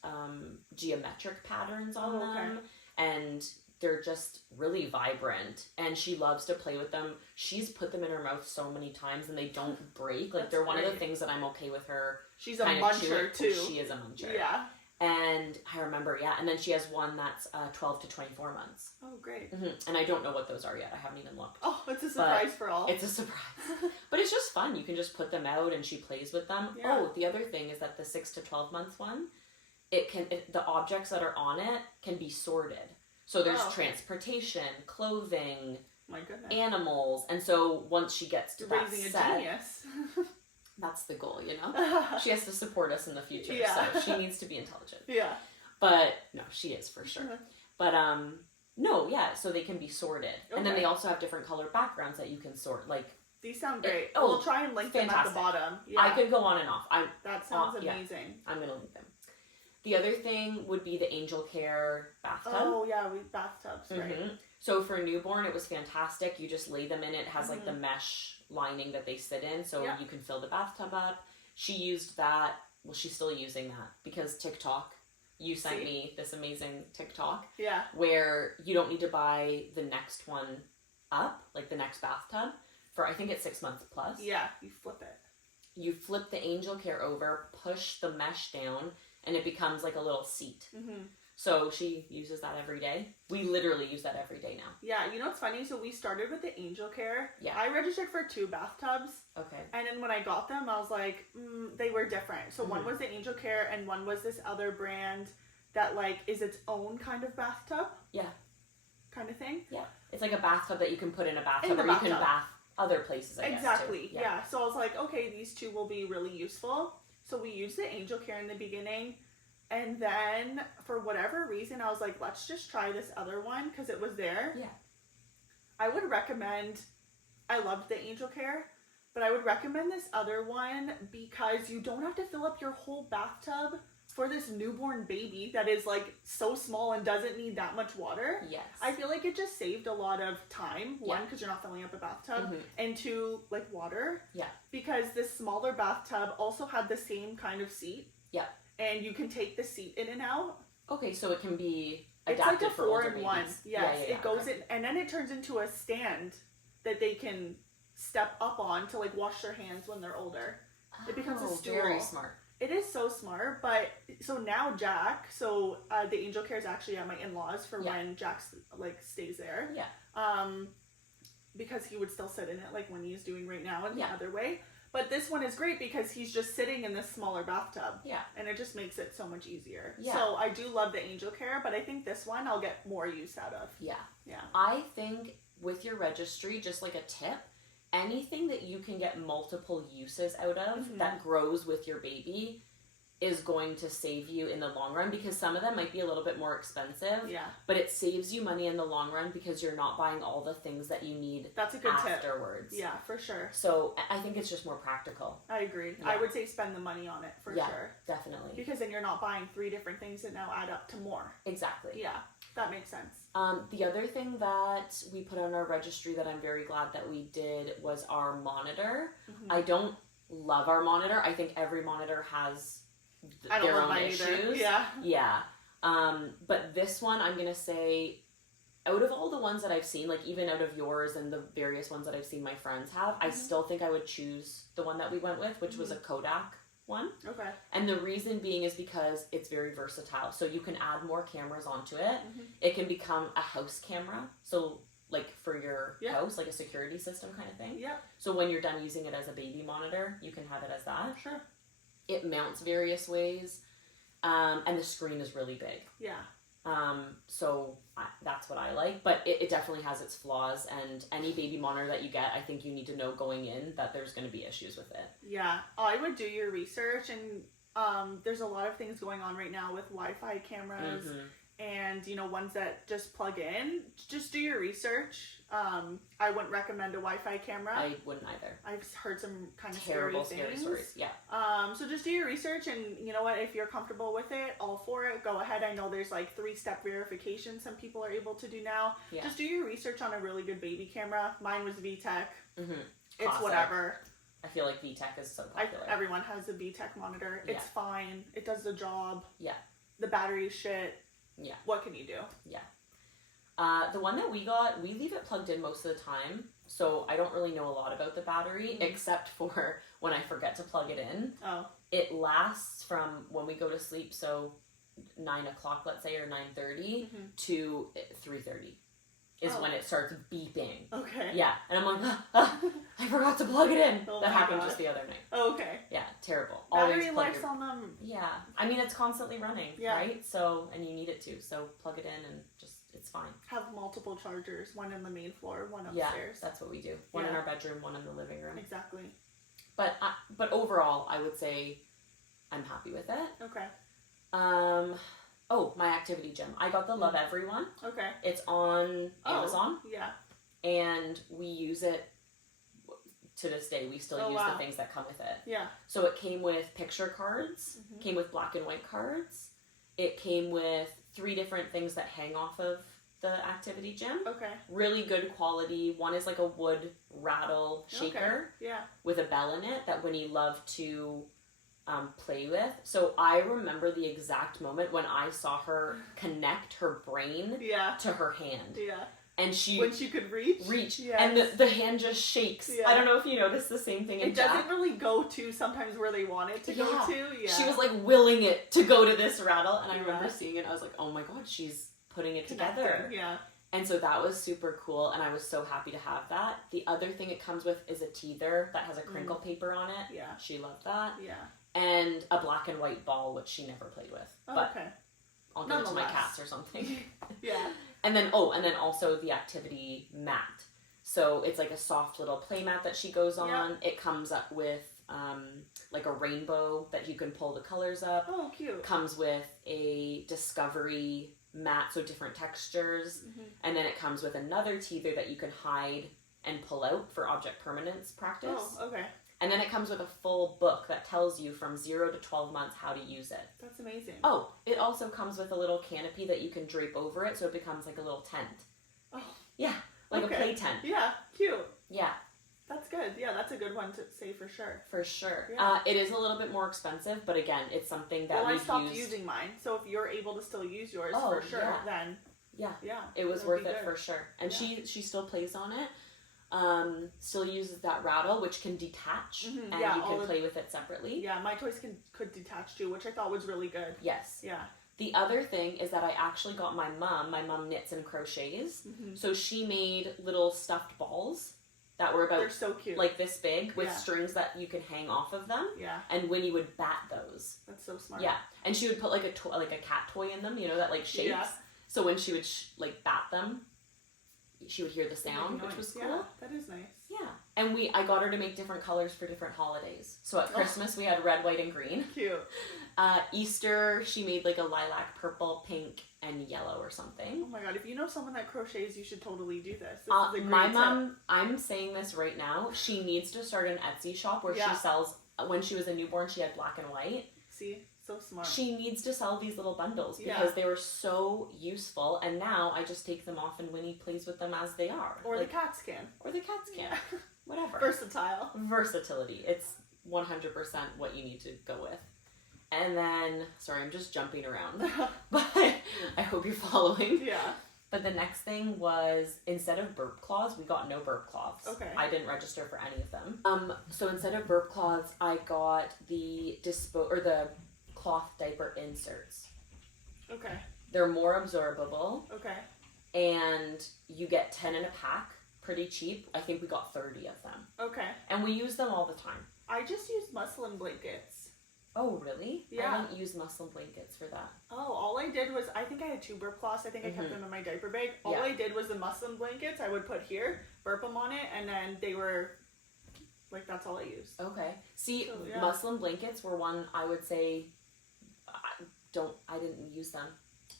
geometric patterns on them, and they're just really vibrant. And she loves to play with them. She's put them in her mouth so many times, and they don't break. Like they're one of the things that I'm okay with her. She's a muncher too. She is a muncher. Yeah. And I remember, and then she has one that's 12 to 24 months. Oh, great. Mm-hmm. And I don't know what those are yet. I haven't even looked. Oh, it's a surprise for all. It's a surprise. But it's just fun. You can just put them out and she plays with them. Yeah. Oh, the other thing is that the 6 to 12 month one, the objects that are on it can be sorted. So there's transportation, clothing, my goodness, animals. And so once she gets to that raising set, a genius. that's the goal, you know? She has to support us in the future, so she needs to be intelligent. Yeah. But, no, she is for sure. But, so they can be sorted. Okay. And then they also have different colored backgrounds that you can sort, like... These sound great. We'll try and link them at the bottom. Yeah. I could go on and off. That sounds amazing. Yeah, I'm going to link them. The other thing would be the Angel Care bathtub. Oh, yeah, bathtubs, right. Mm-hmm. So for a newborn, it was fantastic. You just lay them in. It has like the mesh lining that they sit in, so you can fill the bathtub up. She used that. Well, she's still using that because TikTok. You sent me this amazing TikTok. Yeah. Where you don't need to buy the next one up, like the next bathtub, for I think it's 6 months plus. Yeah, you flip it. You flip the Angel Care over, push the mesh down, and it becomes like a little seat. Mm-hmm. So she uses that every day. We literally use that every day now. Yeah, you know what's funny? So we started with the Angel Care. Yeah. I registered for 2 bathtubs. Okay. And then when I got them, I was like, they were different. So one was the Angel Care and one was this other brand that like is its own kind of bathtub. Yeah. Kind of thing. Yeah. It's like a bathtub that you can put in a bathtub or you can bath other places, I guess. Exactly. Yeah. So I was like, okay, these 2 will be really useful. So we used the Angel Care in the beginning. And then, for whatever reason, I was like, let's just try this other one, because it was there. Yeah. I would recommend, I loved the Angel Care, but I would recommend this other one, because you don't have to fill up your whole bathtub for this newborn baby that is, like, so small and doesn't need that much water. Yes. I feel like it just saved a lot of time, one, because you're not filling up a bathtub, and 2, like, water. Yeah. Because this smaller bathtub also had the same kind of seat. Yeah. And you can take the seat in and out. Okay, so it can be adapted it's like a for 4-in-1. Yes, yeah, it goes in, and then it turns into a stand that they can step up on to like wash their hands when they're older. It becomes a stool. Very smart. It is so smart, but so now Jack, the Angel Care is actually at my in-laws for when Jack like stays there. Yeah. Because he would still sit in it like when he's doing right now in the other way. But this one is great because he's just sitting in this smaller bathtub. Yeah. And it just makes it so much easier. Yeah. So I do love the Angel Care, but I think this one I'll get more use out of. Yeah. Yeah. I think with your registry, just like a tip, anything that you can get multiple uses out of that grows with your baby is going to save you in the long run, because some of them might be a little bit more expensive. Yeah. But it saves you money in the long run because you're not buying all the things that you need. That's a good afterwards. Tip. Yeah, for sure. So I think it's just more practical. I agree. Yeah. I would say spend the money on it for sure. Definitely. Because then you're not buying 3 different things that now add up to more. Exactly. Yeah, that makes sense. The other thing that we put on our registry that I'm very glad that we did was our monitor. I don't love our monitor. I think every monitor has their own issues. Either. Yeah. Yeah. But this one, I'm gonna say, out of all the ones that I've seen, like even out of yours and the various ones that I've seen my friends have, I still think I would choose the one that we went with, which was a Kodak one. Okay. And the reason being is because it's very versatile. So you can add more cameras onto it. Mm-hmm. It can become a house camera. So like for your house, like a security system kind of thing. Yeah. So when you're done using it as a baby monitor, you can have it as that. Sure. It mounts various ways. And the screen is really big. Yeah. So that's what I like, but it definitely has its flaws, and any baby monitor that you get, I think you need to know going in that there's going to be issues with it. Yeah, I would do your research, and there's a lot of things going on right now with Wi-Fi cameras, and ones that just plug in. Just do your research. I wouldn't recommend a Wi-Fi camera. I wouldn't either. I've heard some kind of scary things. stories. Yeah. So just do your research, and you know what? If you're comfortable with it, all for it. Go ahead. I know there's like 3-step verification some people are able to do now. Yeah. Just do your research on a really good baby camera. Mine was VTech. Mm-hmm. It's whatever. I feel like VTech is so popular. Everyone has a VTech monitor. It's fine. It does the job. Yeah. The battery's shit. Yeah. What can you do? Yeah. The one that we got, we leave it plugged in most of the time, so I don't really know a lot about the battery, except for when I forget to plug it in. Oh. It lasts from when we go to sleep, so 9 o'clock, let's say, or 9:30 to 3:30 is when it starts beeping. Okay. Yeah, and I'm like, I forgot to plug it in. Oh that happened just the other night. Oh, okay. Yeah, terrible. Battery life on them. Yeah, I mean, it's constantly running, right? So, and you need it to, so plug it in and just, it's fine. Have multiple chargers, one in the main floor, one upstairs. Yeah, that's what we do. One in our bedroom, one in the living room. Exactly. But overall, I would say I'm happy with it. Okay. Oh, my activity gym. I got the Love Everyone. Okay. It's on Amazon. Yeah. And we use it to this day. We still use the things that come with it. Yeah. So it came with picture cards, came with black and white cards. It came with 3 different things that hang off of the activity gym. Okay. Really good quality. One is like a wood rattle shaker with a bell in it that Winnie loved to play with. So I remember the exact moment when I saw her connect her brain to her hand. Yeah. And when she could reach. Yes. And the hand just shakes. Yeah. I don't know if you noticed the same thing in Jack. It doesn't really go to sometimes where they want it to go to. Yeah. She was like willing it to go to this rattle, and I remember seeing it. I was like, oh my god, she's putting it together. Yeah. And so that was super cool, and I was so happy to have that. The other thing it comes with is a teether that has a crinkle paper on it. Yeah. She loved that. Yeah. And a black and white ball, which she never played with. Oh, but okay. I'll give it to my cats or something. Yeah. And then also the activity mat. So it's like a soft little play mat that she goes on. Yep. It comes up with like a rainbow that you can pull the colors up. Oh, cute. Comes with a discovery mat, so different textures. And then it comes with another teether that you can hide and pull out for object permanence practice. Oh, okay. And then it comes with a full book that tells you from 0 to 12 months how to use it. That's amazing. Oh, it also comes with a little canopy that you can drape over it so it becomes like a little tent. Oh. Yeah, like a play tent. Yeah, cute. Yeah. That's good. Yeah, that's a good one to say for sure. For sure. Yeah. It is a little bit more expensive, but again, it's something that we've used. Well, I stopped using mine, so if you're able to still use yours for sure, then... Yeah. Yeah. It was worth it for sure. And she still plays on it. Still uses that rattle, which can detach, and you can play with it separately. Yeah, my toys could detach too, which I thought was really good. Yes. Yeah. The other thing is that I actually got my mom knits and crochets, so she made little stuffed balls that were about they're so cute. Like this big with strings that you can hang off of them. Yeah. And Winnie would bat those. That's so smart. Yeah. And she would put like a cat toy in them, that like shakes. Yeah. So when she would bat them, she would hear the sound, which was cool. Yeah, that is nice. Yeah. And I got her to make different colors for different holidays. So at Christmas, we had red, white, and green. Cute. Easter, she made like a lilac, purple, pink, and yellow or something. Oh my god, if you know someone that crochets, you should totally do this. This is a great my tip. mom, I'm saying this right now, she needs to start an Etsy shop where she sells, when she was a newborn, she had black and white. See? So smart. She needs to sell these little bundles because they were so useful, and now I just take them off and Winnie plays with them as they are. Or the cats can. Or the cats can. Whatever. Versatile. Versatility. It's 100% what you need to go with. And then, sorry, I'm just jumping around, but I hope you're following. Yeah. But the next thing was, instead of burp cloths, we got no burp cloths. Okay. I didn't register for any of them. So instead of burp cloths, I got the the cloth diaper inserts. Okay. They're more absorbable. Okay. And you get 10 in a pack, pretty cheap. I think we got 30 of them. Okay. And we use them all the time. I just use muslin blankets. Oh, really? Yeah. I didn't use muslin blankets for that. Oh, all I did was, I think I had 2 burp cloths. I think I kept them in my diaper bag. All I did was the muslin blankets I would put here, burp them on it, and then they were, like, that's all I used. Okay. See, So, yeah. muslin blankets were one I would say, I didn't use them.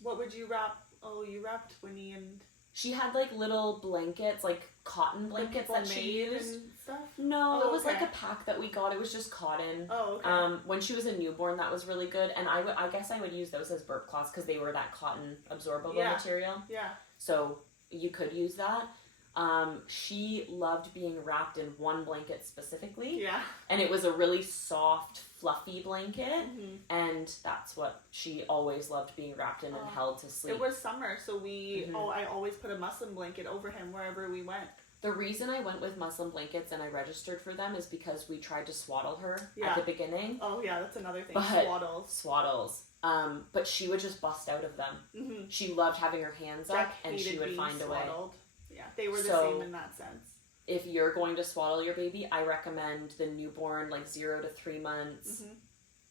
What would you wrap? Oh, you wrapped Winnie and... She had, like, little blankets, like, cotton blankets that she used. And stuff? No, Oh, it was okay. like a pack that we got. It was just cotton. Oh, okay. When she was a newborn, that was really good. And I guess I would use those as burp cloths because they were that cotton absorbable material. Yeah. So you could use that. She loved being wrapped in one blanket specifically. Yeah. And it was a really soft, fluffy blanket. Mm-hmm. And that's what she always loved being wrapped in and held to sleep. It was summer, so I always put a muslin blanket over him wherever we went. The reason I went with muslin blankets and I registered for them is because we tried to swaddle her Yeah. at the beginning. Oh, yeah, that's another thing. But- Swaddles. But she would just bust out of them. Mm-hmm. She loved having her hands Jack up and she hated would being find a way. swaddled. Yeah, they were the So- same in that sense. If you're going to swaddle your baby, I recommend the newborn, like 0 to 3 months,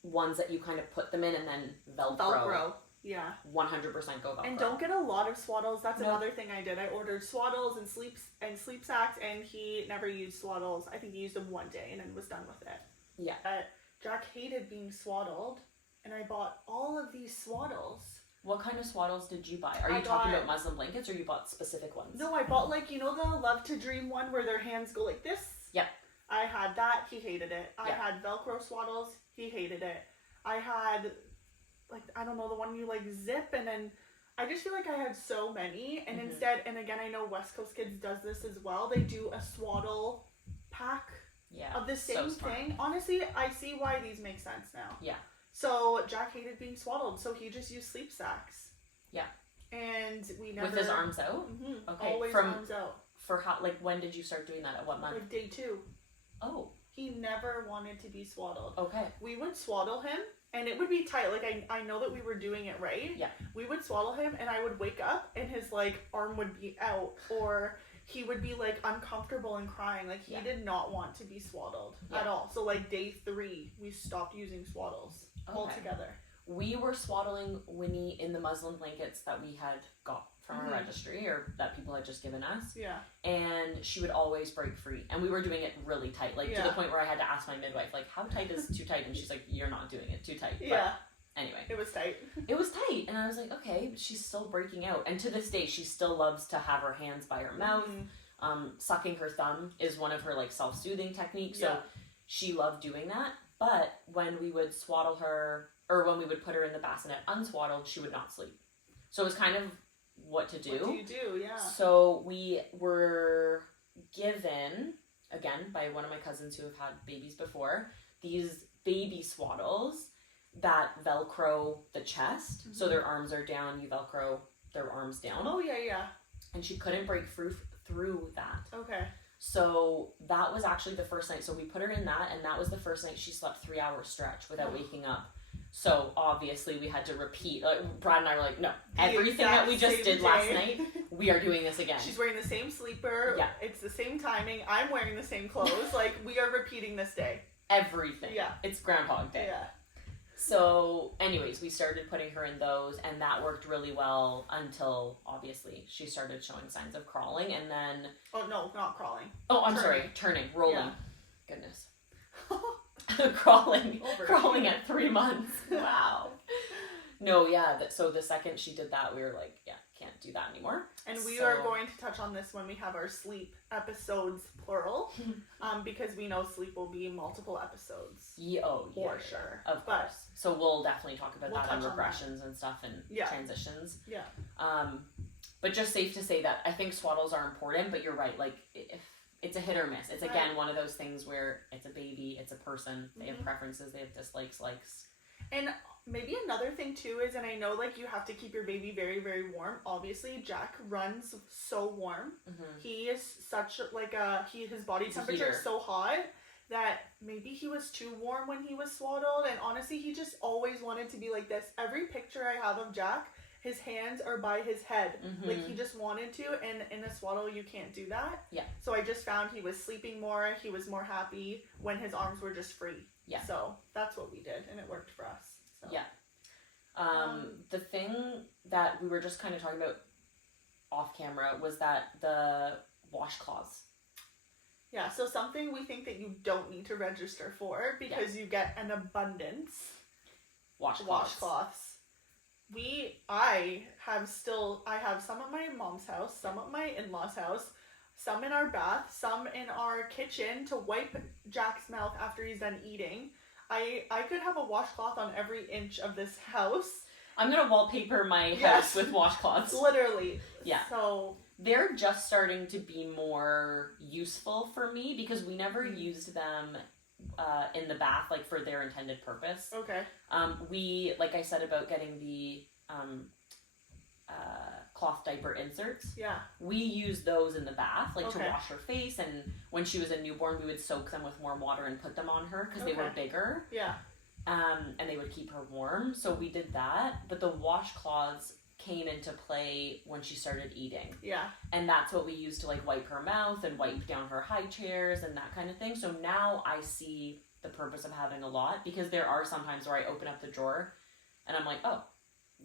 ones that you kind of put them in and then Velcro. Yeah. 100% go Velcro. And don't get a lot of swaddles. That's No. another thing I did. I ordered swaddles and sleep sacks, and he never used swaddles. I think he used them one day and then was done with it. Yeah. Jack hated being swaddled, and I bought all of these swaddles. What kind of swaddles did you buy? Are I you talking got- about muslin blankets or you bought specific ones? No, I bought, like, you know the Love to Dream one where their hands go like this? Yep. I had that. He hated it. I Yeah. had Velcro swaddles. He hated it. I had, like, I don't know, the one you, like, zip, and then I just feel like I had so many, and instead, and again, I know West Coast Kids does this as well, they do a swaddle pack Yeah. of the same smart. thing. Honestly, I see why these make sense now. Yeah. So Jack hated being swaddled, so he just used sleep sacks. Yeah. And we never... With his arms out? Mm-hmm. Okay, Always from- arms out. For how, like, when did you start doing that? At what month? Like day 2. Oh, He never wanted to be swaddled. okay. We would swaddle him, and it would be tight. Like, I know that we were doing it right. Yeah. We would swaddle him, and I would wake up, and his, like, arm would be out, or he would be, like, uncomfortable and crying. Like, he did not want to be swaddled at all. So, like, day 3, we stopped using swaddles altogether. We were swaddling Winnie in the muslin blankets that we had got from our registry, or that people had just given us. Yeah. And she would always break free. And we were doing it really tight, like to the point where I had to ask my midwife, like, how tight is too tight? And she's like, you're not doing it too tight. Yeah. But anyway. It was tight. It was tight. And I was like, okay, but she's still breaking out. And to this day, she still loves to have her hands by her mouth. Sucking her thumb is one of her, like, self-soothing techniques. So she loved doing that. But when we would swaddle her, or when we would put her in the bassinet unswaddled, she would not sleep. So it was kind of what to do. What do you do? Yeah. So we were given, again, by one of my cousins who have had babies before, these baby swaddles that Velcro the chest. So their arms are down, you Velcro their arms down. Oh, yeah. And she couldn't break through that. Okay. So that was actually the first night. So we put her in that, and that was the first night she slept 3 hour stretch without waking up. So obviously we had to repeat. Like, Brad and I were like, no, everything that we just did last night, we are doing this again. She's wearing the same sleeper. Yeah. It's the same timing. I'm wearing the same clothes. Like, we are repeating this day. Everything. Yeah. It's Groundhog Day. Yeah. So anyways, we started putting her in those, and that worked really well until obviously she started showing signs of crawling, and then... Oh, no, not crawling. Oh, I'm sorry. Rolling. Yeah. Goodness. Crawling Over. at 3 months. Wow. No, yeah. So the second she did that, we were like, yeah, can't do that anymore. And we are going to touch on this when we have our sleep episodes, plural, because we know sleep will be multiple episodes. For sure. Of course. So we'll definitely talk about We'll that on touch on regressions and stuff and transitions. Yeah. But just safe to say that I think swaddles are important, but you're right. Like, if it's a hit or miss. It's, again, one of those things where it's a baby, it's a person, they have preferences, they have dislikes, likes. And maybe another thing too is, and I know like you have to keep your baby very, very warm. Obviously, Jack runs so warm. He is such like his body temperature is so hot that maybe he was too warm when he was swaddled. And honestly, he just always wanted to be like this. Every picture I have of Jack, his hands are by his head. Like he just wanted to, and in a swaddle you can't do that. Yeah. So I just found he was sleeping more, he was more happy when his arms were just free. Yeah. So that's what we did, and it worked for us. So. Yeah. The thing that we were just kind of talking about off camera was that the washcloths. Yeah, so something we think that you don't need to register for because you get an abundance. Washcloths. I have some at my mom's house, some at my in-laws' house, some in our bath, some in our kitchen to wipe Jack's mouth after he's done eating. I could have a washcloth on every inch of this house. I'm gonna wallpaper my house with washcloths. Literally. Yeah. So they're just starting to be more useful for me because we never used them in the bath like for their intended purpose. Okay. We, like I said about getting the cloth diaper inserts. Yeah. We use those in the bath, like to wash her face, and when she was a newborn, we would soak them with warm water and put them on her because they were bigger. Yeah. And they would keep her warm, so we did that. But the washcloths came into play when she started eating. Yeah. And that's what we used to like wipe her mouth and wipe down her high chairs and that kind of thing. So now I see the purpose of having a lot, because there are some times where I open up the drawer and I'm like, oh,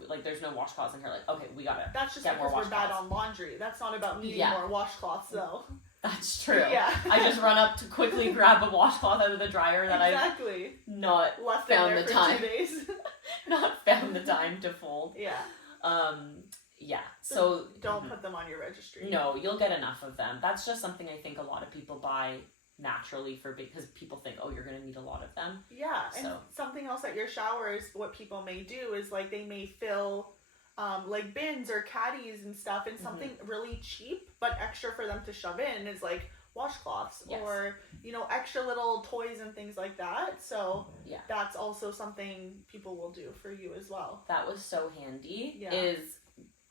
like there's no washcloths in here. Like, okay, we gotta That's just get because we're bad on laundry. That's not about needing more washcloths, though. That's true. Yeah. I just run up to quickly grab a washcloth out of the dryer that I've not left found the for time. 2 days. Not found the time to fold. Yeah. Yeah. So don't put them on your registry. No, you'll get enough of them. That's just something I think a lot of people buy naturally because people think, oh, you're gonna need a lot of them. Yeah. So. And something else at your showers, what people may do is like they may fill like bins or caddies and stuff, and something really cheap but extra for them to shove in is like washcloths or extra little toys and things like that. So that's also something people will do for you as well. That was so handy. Yeah.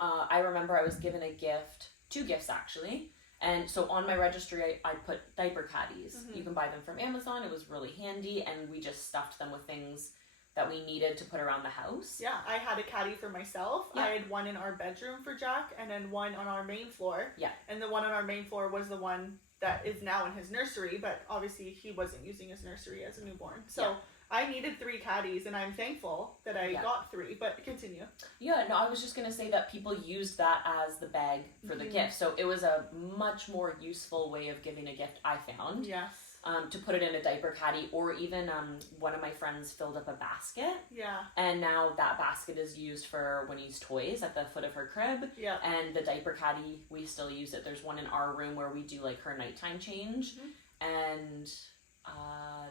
I remember I was given a gift, 2 gifts actually. And so on my registry, I put diaper caddies. You can buy them from Amazon. It was really handy, and we just stuffed them with things that we needed to put around the house. Yeah, I had a caddy for myself. Yeah. I had one in our bedroom for Jack, and then one on our main floor. Yeah. And the one on our main floor was the one that is now in his nursery, but obviously he wasn't using his nursery as a newborn. So I needed 3 caddies, and I'm thankful that I got 3, but continue. Yeah, no, I was just going to say that people used that as the bag for the gift. So it was a much more useful way of giving a gift, I found. Yes. To put it in a diaper caddy, or even one of my friends filled up a basket. Yeah. And now that basket is used for Winnie's toys at the foot of her crib. Yeah. And the diaper caddy, we still use it. There's one in our room where we do like her nighttime change. And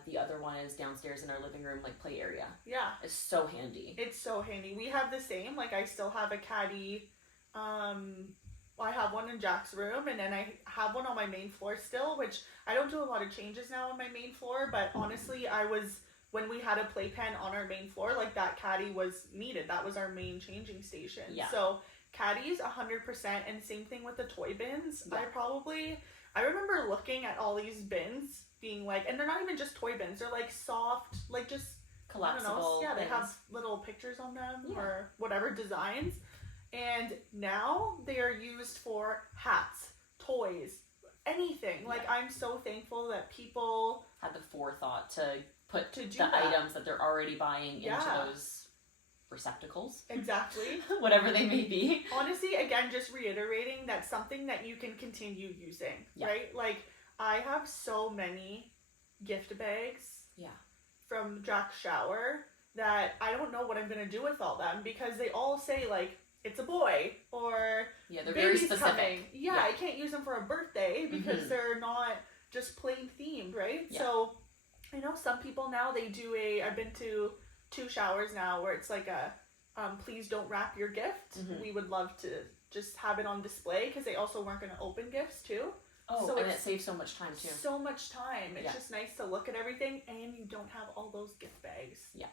the other one is downstairs in our living room, like play area. Yeah. It's so handy. It's so handy. We have the same. Like I still have a caddy. I have one in Jack's room, and then I have one on my main floor still, which I don't do a lot of changes now on my main floor, but honestly, when we had a playpen on our main floor, like that caddy was needed. That was our main changing station. Yeah. So caddies 100%, and same thing with the toy bins. Yeah. I remember looking at all these bins being like, and they're not even just toy bins, they're like soft, like just collapsible. Yeah, they have little pictures on them or whatever designs. And now they are used for hats, toys, anything. Like, I'm so thankful that people had the forethought to put the items that they're already buying into those receptacles. Exactly. Whatever they may be. Honestly, again, just reiterating, that's something that you can continue using, right? Like, I have so many gift bags from Jack's shower that I don't know what I'm going to do with all them, because they all say, like, it's a boy, or they're very specific. Coming. Yeah, I can't use them for a birthday because they're not just plain themed, right? Yeah. So I know some people now, they do I've been to 2 showers now where it's like a please don't wrap your gift. We would love to just have it on display, because they also weren't going to open gifts too. Oh, so and it saves so much time too. So much time. It's just nice to look at everything, and you don't have all those gift bags. Yeah.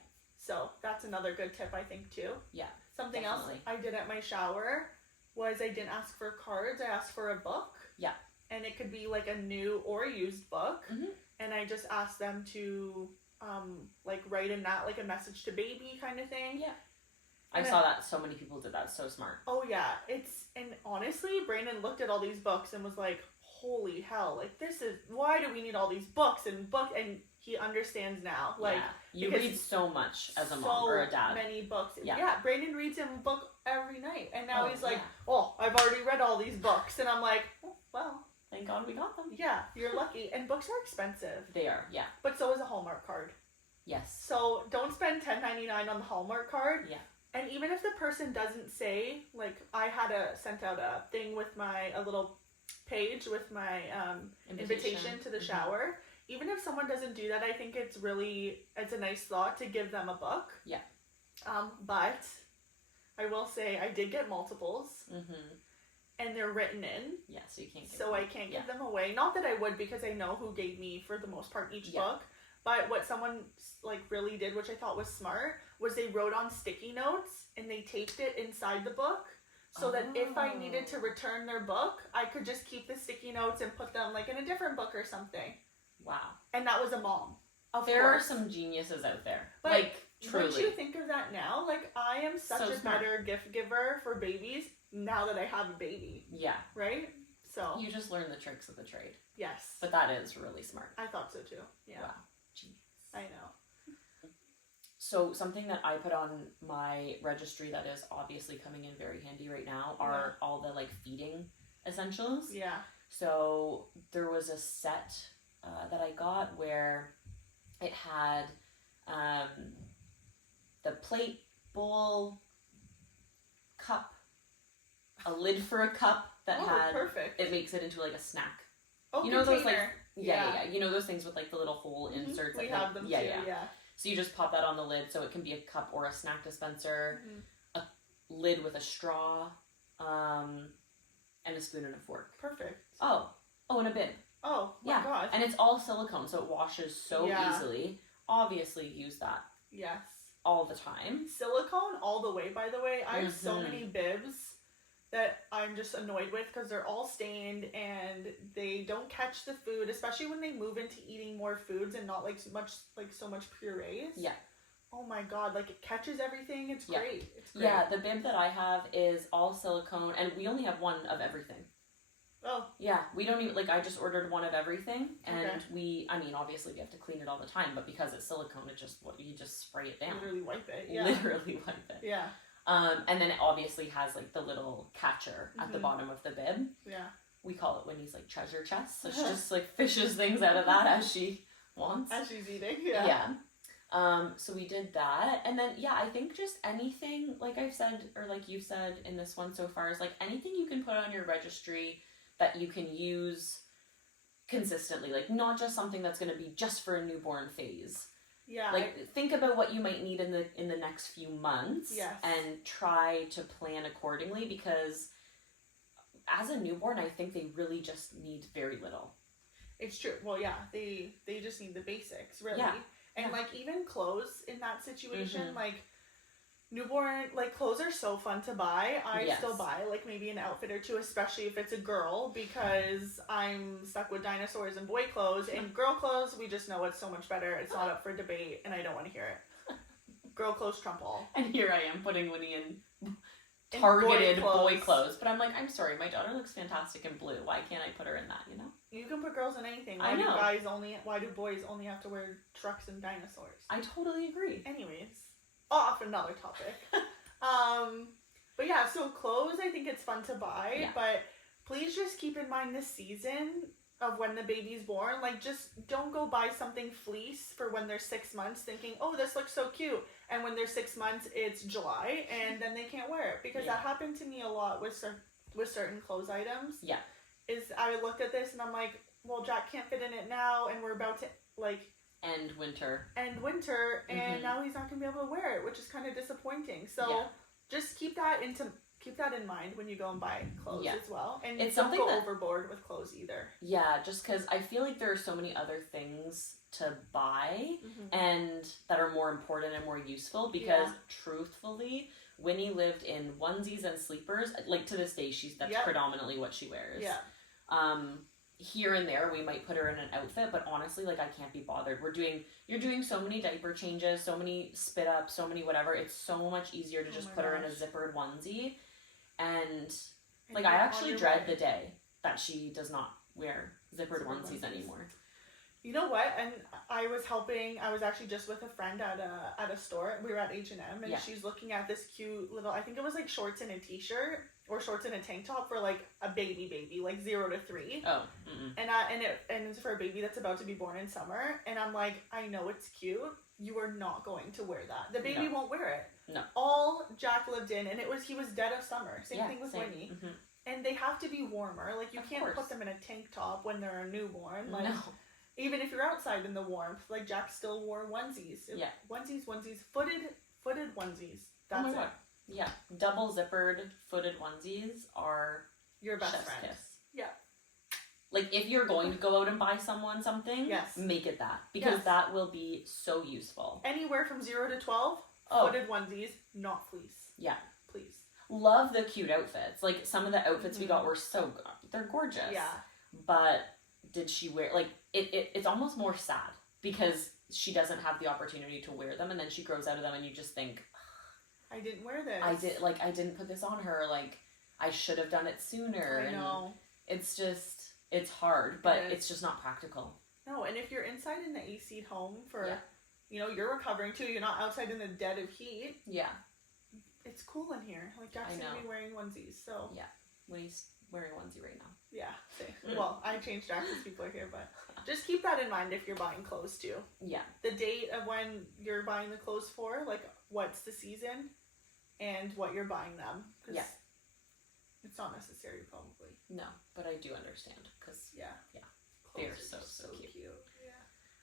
So that's another good tip, I think, too. Yeah. Something definitely. else I did at my shower was I didn't ask for cards. I asked for a book. Yeah. And it could be like a new or used book. Mm-hmm. And I just asked them to like write in that like a message to baby kind of thing. Yeah. I saw that so many people did that. So smart. Oh yeah, and honestly, Brandon looked at all these books and was like, "Holy hell! Like why do we need all these books and and he understands now. Like you read so much as a mom or a dad. So many books. Yeah. Brandon reads him a book every night, and now he's like, yeah. "Oh, I've already read all these books," and I'm like, "Oh, well, thank God we got them." Yeah, you're lucky. And books are expensive. They are, yeah. But so is a Hallmark card. Yes. So don't spend $10.99 on the Hallmark card. Yeah. And even if the person doesn't say, like, I had sent out a thing with a little page with my invitation to the shower. Even if someone doesn't do that, I think it's a nice thought to give them a book. Yeah. But I will say I did get multiples. Mm-hmm. And they're written in. Yeah, so you can't give them. I can't give them away. Not that I would, because I know who gave me, for the most part, each book. But what someone like really did, which I thought was smart, was they wrote on sticky notes and they taped it inside the book. So that if I needed to return their book, I could just keep the sticky notes and put them like in a different book or something. Wow. And that was a mom. There are some geniuses out there. But like, truly. Would you think of that now? Like, I am such a better gift giver for babies now that I have a baby. Yeah. Right? So you just learn the tricks of the trade. Yes. But that is really smart. I thought so too. Yeah. Wow. Genius. I know. So something that I put on my registry that is obviously coming in very handy right now are all the like feeding essentials. Yeah. So there was a set that I got where it had the plate, bowl, cup, a lid for a cup that had perfect. It makes it into like a snack. Oh, you know container. those like yeah. You know those things with like the little hole inserts. We that, have them too. Yeah. So you just pop that on the lid, so it can be a cup or a snack dispenser, a lid with a straw, and a spoon and a fork. Perfect. Oh, and a bib. Oh, my God. And it's all silicone, so it washes so easily. Obviously, use that. Yes. All the time. Silicone all the way, by the way. I have so many bibs that I'm just annoyed with because they're all stained and they don't catch the food, especially when they move into eating more foods and not so much purees. Yeah. Oh my God, like it catches everything. It's great. It's great. Yeah, the bib that I have is all silicone and we only have one of everything. Oh. Yeah, we don't even, I just ordered one of everything and obviously we have to clean it all the time, but because it's silicone, you just spray it down. Literally wipe it, yeah. Literally wipe it. Yeah. And then it obviously has the little catcher at the bottom of the bib. Yeah. We call it Winnie's treasure chest. So she just fishes things out of that as she wants. As she's eating, yeah. Yeah. So we did that. And then, I think just anything, like I've said, or like you've said in this one so far, is anything you can put on your registry that you can use consistently. Not just something that's going to be just for a newborn phase. Yeah. Think about what you might need in the next few months. Yes. And try to plan accordingly, because as a newborn, I think they really just need very little. It's true. Well, yeah, they just need the basics, really. Yeah. And even clothes in that situation, newborn, clothes are so fun to buy. I still buy maybe an outfit or two, especially if it's a girl, because I'm stuck with dinosaurs and boy clothes. And girl clothes, we just know it's so much better. It's not up for debate, and I don't want to hear it. Girl clothes trump all. And here I am putting Winnie in targeted boy clothes. But I'm I'm sorry, my daughter looks fantastic in blue. Why can't I put her in that, You can put girls in anything. I know. Why do boys only have to wear trucks and dinosaurs? I totally agree. Anyways, off another topic. But yeah, so clothes, I think it's fun to buy, but please just keep in mind the season of when the baby's born. Just don't go buy something fleece for when they're 6 months thinking, oh, this looks so cute. And when they're 6 months, it's July, and then they can't wear it. Because that happened to me a lot with certain clothes items. Yeah. I looked at this and I'm like, well, Jack can't fit in it now, and we're about to, end winter, and now he's not going to be able to wear it, which is kind of disappointing. So just keep that keep that in mind when you go and buy clothes as well. And it's don't something go that, overboard with clothes either. Yeah, just because I feel like there are so many other things to buy and that are more important and more useful because truthfully, Winnie lived in onesies and sleepers. Like to this day, that's predominantly what she wears. Yeah. Here and there, we might put her in an outfit, but honestly, like I can't be bothered. You're doing so many diaper changes, so many spit ups, so many whatever. It's so much easier to just put her in a zippered onesie, and like I actually dread the day that she does not wear zippered onesies anymore. You know what? And I was actually just with a friend at a store. We were at H&M and she's looking at this cute little, I think it was like shorts and a t-shirt or shorts and a tank top for like a baby, like 0 to 3. Oh. And it's for a baby that's about to be born in summer. And I'm like, I know it's cute. You are not going to wear that. The baby won't wear it. No. All Jack lived in, and he was dead of summer. Same thing with Winnie. And they have to be warmer. Like you can't put them in a tank top when they're a newborn. Like, no. Even if you're outside in the warmth, like Jack still wore onesies. Onesies, footed onesies. That's it. Yeah, double zippered footed onesies are your best chef's friend. kiss. Yeah. Like if you're going to go out and buy someone something, make it that because that will be so useful. Anywhere from 0 to 12, footed onesies, not fleece. Yeah, please. Love the cute outfits. Like some of the outfits we got were they're gorgeous. Yeah. But did she wear it's almost more sad because she doesn't have the opportunity to wear them and then she grows out of them and you just think I didn't wear this. I didn't put this on her, like I should have done it sooner. I know. And it's hard, but it's just not practical. No, and if you're inside in the AC home for you're recovering too, you're not outside in the dead of heat. Yeah. It's cool in here. Like Jack's gonna be wearing onesies, so when he's wearing a onesie right now. Yeah, same. Well, I changed Jack because people are here, but just keep that in mind if you're buying clothes too. Yeah. The date of when you're buying the clothes for, like what's the season, and what you're buying them. Cause it's not necessary probably. No, but I do understand because they're so cute.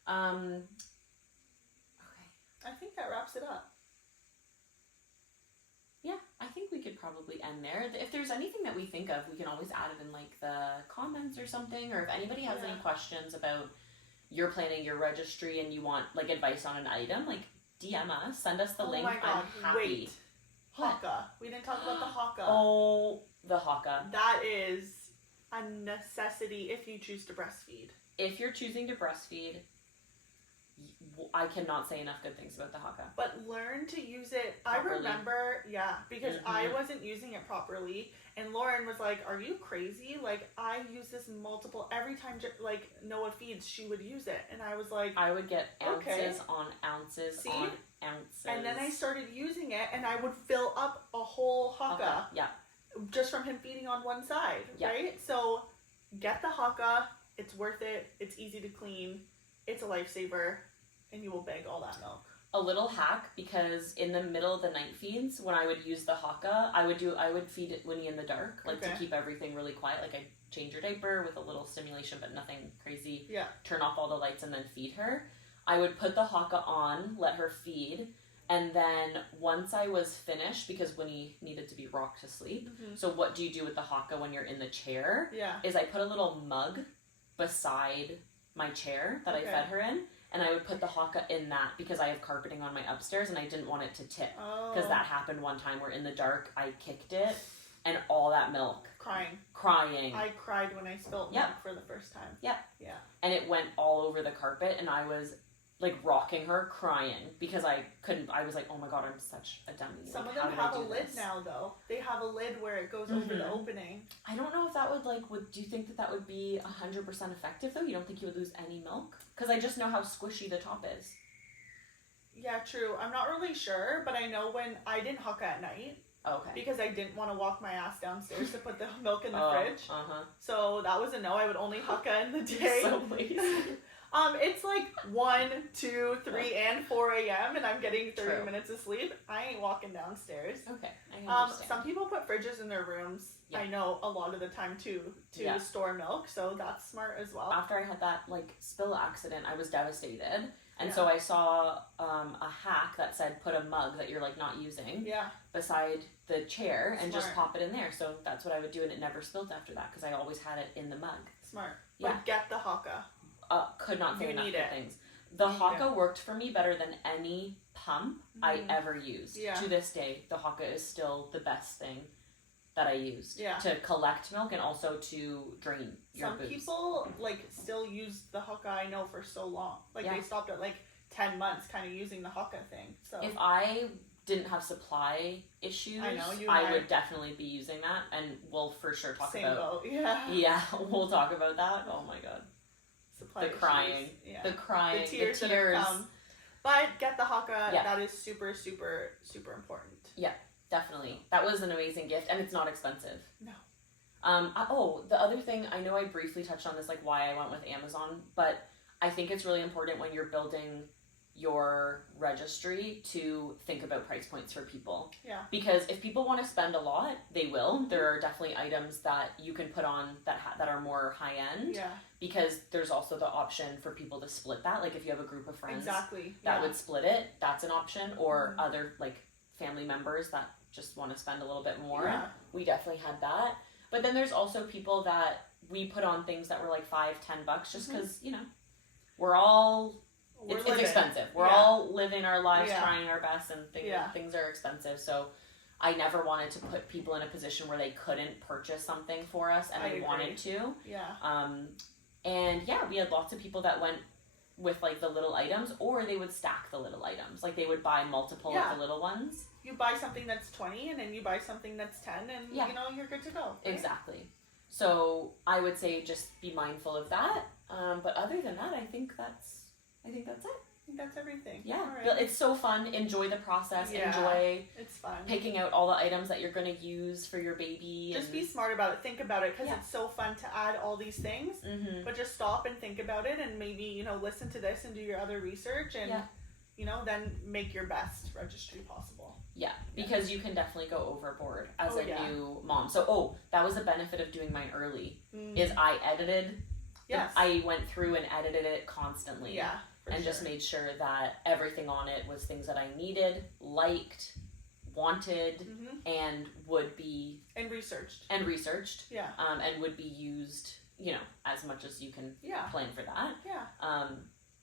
Yeah. Okay. I think that wraps it up. Yeah, I think we could probably end there. If there's anything that we think of, we can always add it in like the comments or something. Or if anybody has any questions about you're planning your registry and you want like advice on an item, like DM us, send us the link. My God. I'm happy. Wait. Haka. We didn't talk about the Haka. Oh, the Haka. That is a necessity if you choose to breastfeed. If you're choosing to breastfeed, I cannot say enough good things about the Haka. But learn to use it. Properly. I remember, because I wasn't using it properly. And Lauren was like, are you crazy? Like, I use this every time, like, Noah feeds, she would use it. And I was like... I would get ounces on ounces on ounces. And then I started using it, and I would fill up a whole Haka. Yeah. Just from him feeding on one side, right? So, get the Haka. It's worth it. It's easy to clean. It's a lifesaver. And you will beg all that milk. A little hack, because in the middle of the night feeds, when I would use the Haka, I would feed it Winnie in the dark, like to keep everything really quiet. Like I'd change her diaper with a little stimulation, but nothing crazy. Yeah. Turn off all the lights and then feed her. I would put the Haka on, let her feed, and then once I was finished, because Winnie needed to be rocked to sleep. So what do you do with the Haka when you're in the chair? Yeah. Is I put a little mug beside my chair that I fed her in. And I would put the Haka in that because I have carpeting on my upstairs and I didn't want it to tip. Because that happened one time where in the dark I kicked it and all that milk. Crying. I cried when I spilled milk for the first time. Yep. Yeah. And it went all over the carpet and I was like rocking her crying because I was like, oh my God, I'm such a dummy. Some of them have a lid now though. They have a lid where it goes over the opening. I don't know if that would do you think that would be 100% effective though? You don't think you would lose any milk? Because I just know how squishy the top is. Yeah, true. I'm not really sure, but I know when I didn't Haka at night. Okay. Because I didn't want to walk my ass downstairs to put the milk in the fridge. So that was a no. I would only Haka in the day. So please. It's like 1, 2, 3, and 4 a.m. and I'm getting 30 True. minutes of sleep. I ain't walking downstairs. Okay, I understand. Some people put fridges in their rooms. Yeah. I know a lot of the time too to store milk, so that's smart as well. After I had that like spill accident, I was devastated. And so I saw a hack that said put a mug that you're like not using beside the chair and just pop it in there. So that's what I would do, and it never spilled after that because I always had it in the mug. Smart. Yeah. But get the Haka. Could not say enough need good it. things. The Haka worked for me better than any pump I ever used. Yeah. To this day, the Haka is still the best thing that I used to collect milk and also to drain your boobs. Some people like still use the Haka, I know, for so long. Like they stopped at like 10 months kind of using the Haka thing. So if I didn't have supply issues, I would definitely be using that, and we'll for sure talk about Yeah, we'll talk about that. Oh my god. Supply the crying. The crying, the tears. That have come. But get the Haka, that is super, super, super important. Yeah, definitely. That was an amazing gift, and it's not expensive. No. The other thing, I know I briefly touched on this, like why I went with Amazon, but I think it's really important when you're building your registry to think about price points for people. Yeah. Because if people want to spend a lot, they will. There are definitely items that you can put on that are more high end. Yeah. Because there's also the option for people to split that. Like if you have a group of friends that would split it, that's an option. Or other like family members that just want to spend a little bit more. Yeah. We definitely had that. But then there's also people that we put on things that were like $5-10 just because, we're all... It's expensive. We're all living our lives, trying our best, and things are expensive. So I never wanted to put people in a position where they couldn't purchase something for us, and they wanted to. Yeah. And we had lots of people that went with like the little items, or they would stack the little items. Like they would buy multiple of the little ones. You buy something that's 20, and then you buy something that's 10, and you're good to go. Right? Exactly. So I would say just be mindful of that. But other than that, I think that's it. I think that's everything. Yeah. Right. It's so fun. Enjoy the process. Yeah. Enjoy it's fun. Picking out all the items that you're going to use for your baby. Just be smart about it. Think about it because it's so fun to add all these things. Mm-hmm. But just stop and think about it and maybe, listen to this and do your other research and, then make your best registry possible. Yeah, because you can definitely go overboard as a new mom. So, that was a benefit of doing mine early is I edited. Yes. I went through and edited it constantly. Yeah. And just made sure that everything on it was things that I needed, liked, wanted, and would be... And researched. Yeah. And would be used, as much as you can plan for that. Yeah.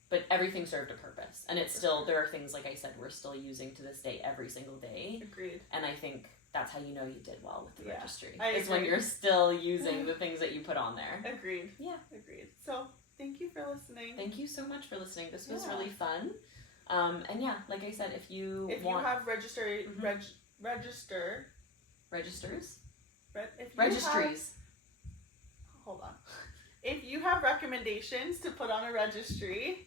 But everything served a purpose. And it's still, there are things, like I said, we're still using to this day every single day. Agreed. And I think that's how you know you did well with the registry. Is when you're still using the things that you put on there. Agreed. Yeah. Agreed. So... Thank you for listening. Thank you so much for listening. This was really fun. And like I said, if you have registers. Hold on. If you have recommendations to put on a registry,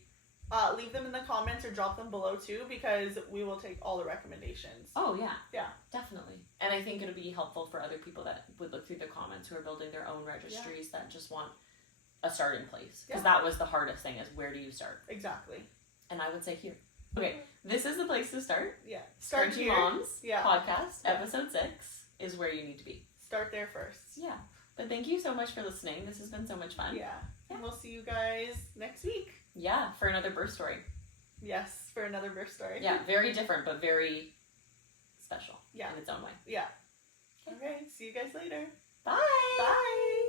leave them in the comments or drop them below too, because we will take all the recommendations. Oh yeah. Yeah. Definitely. And I think it'll be helpful for other people that would look through the comments who are building their own registries that just want a starting place, because that was the hardest thing, is where do you start? Exactly. And I would say here. Okay, this is the place to start. Yeah. Start here. Moms podcast, episode 6 is where you need to be. Start there first. Yeah. But thank you so much for listening. This has been so much fun. Yeah. And we'll see you guys next week. Yeah, for another birth story. Yes, for another birth story. Yeah, very different, but very special. Yeah. In its own way. Yeah. Okay, see you guys later. Bye. Bye.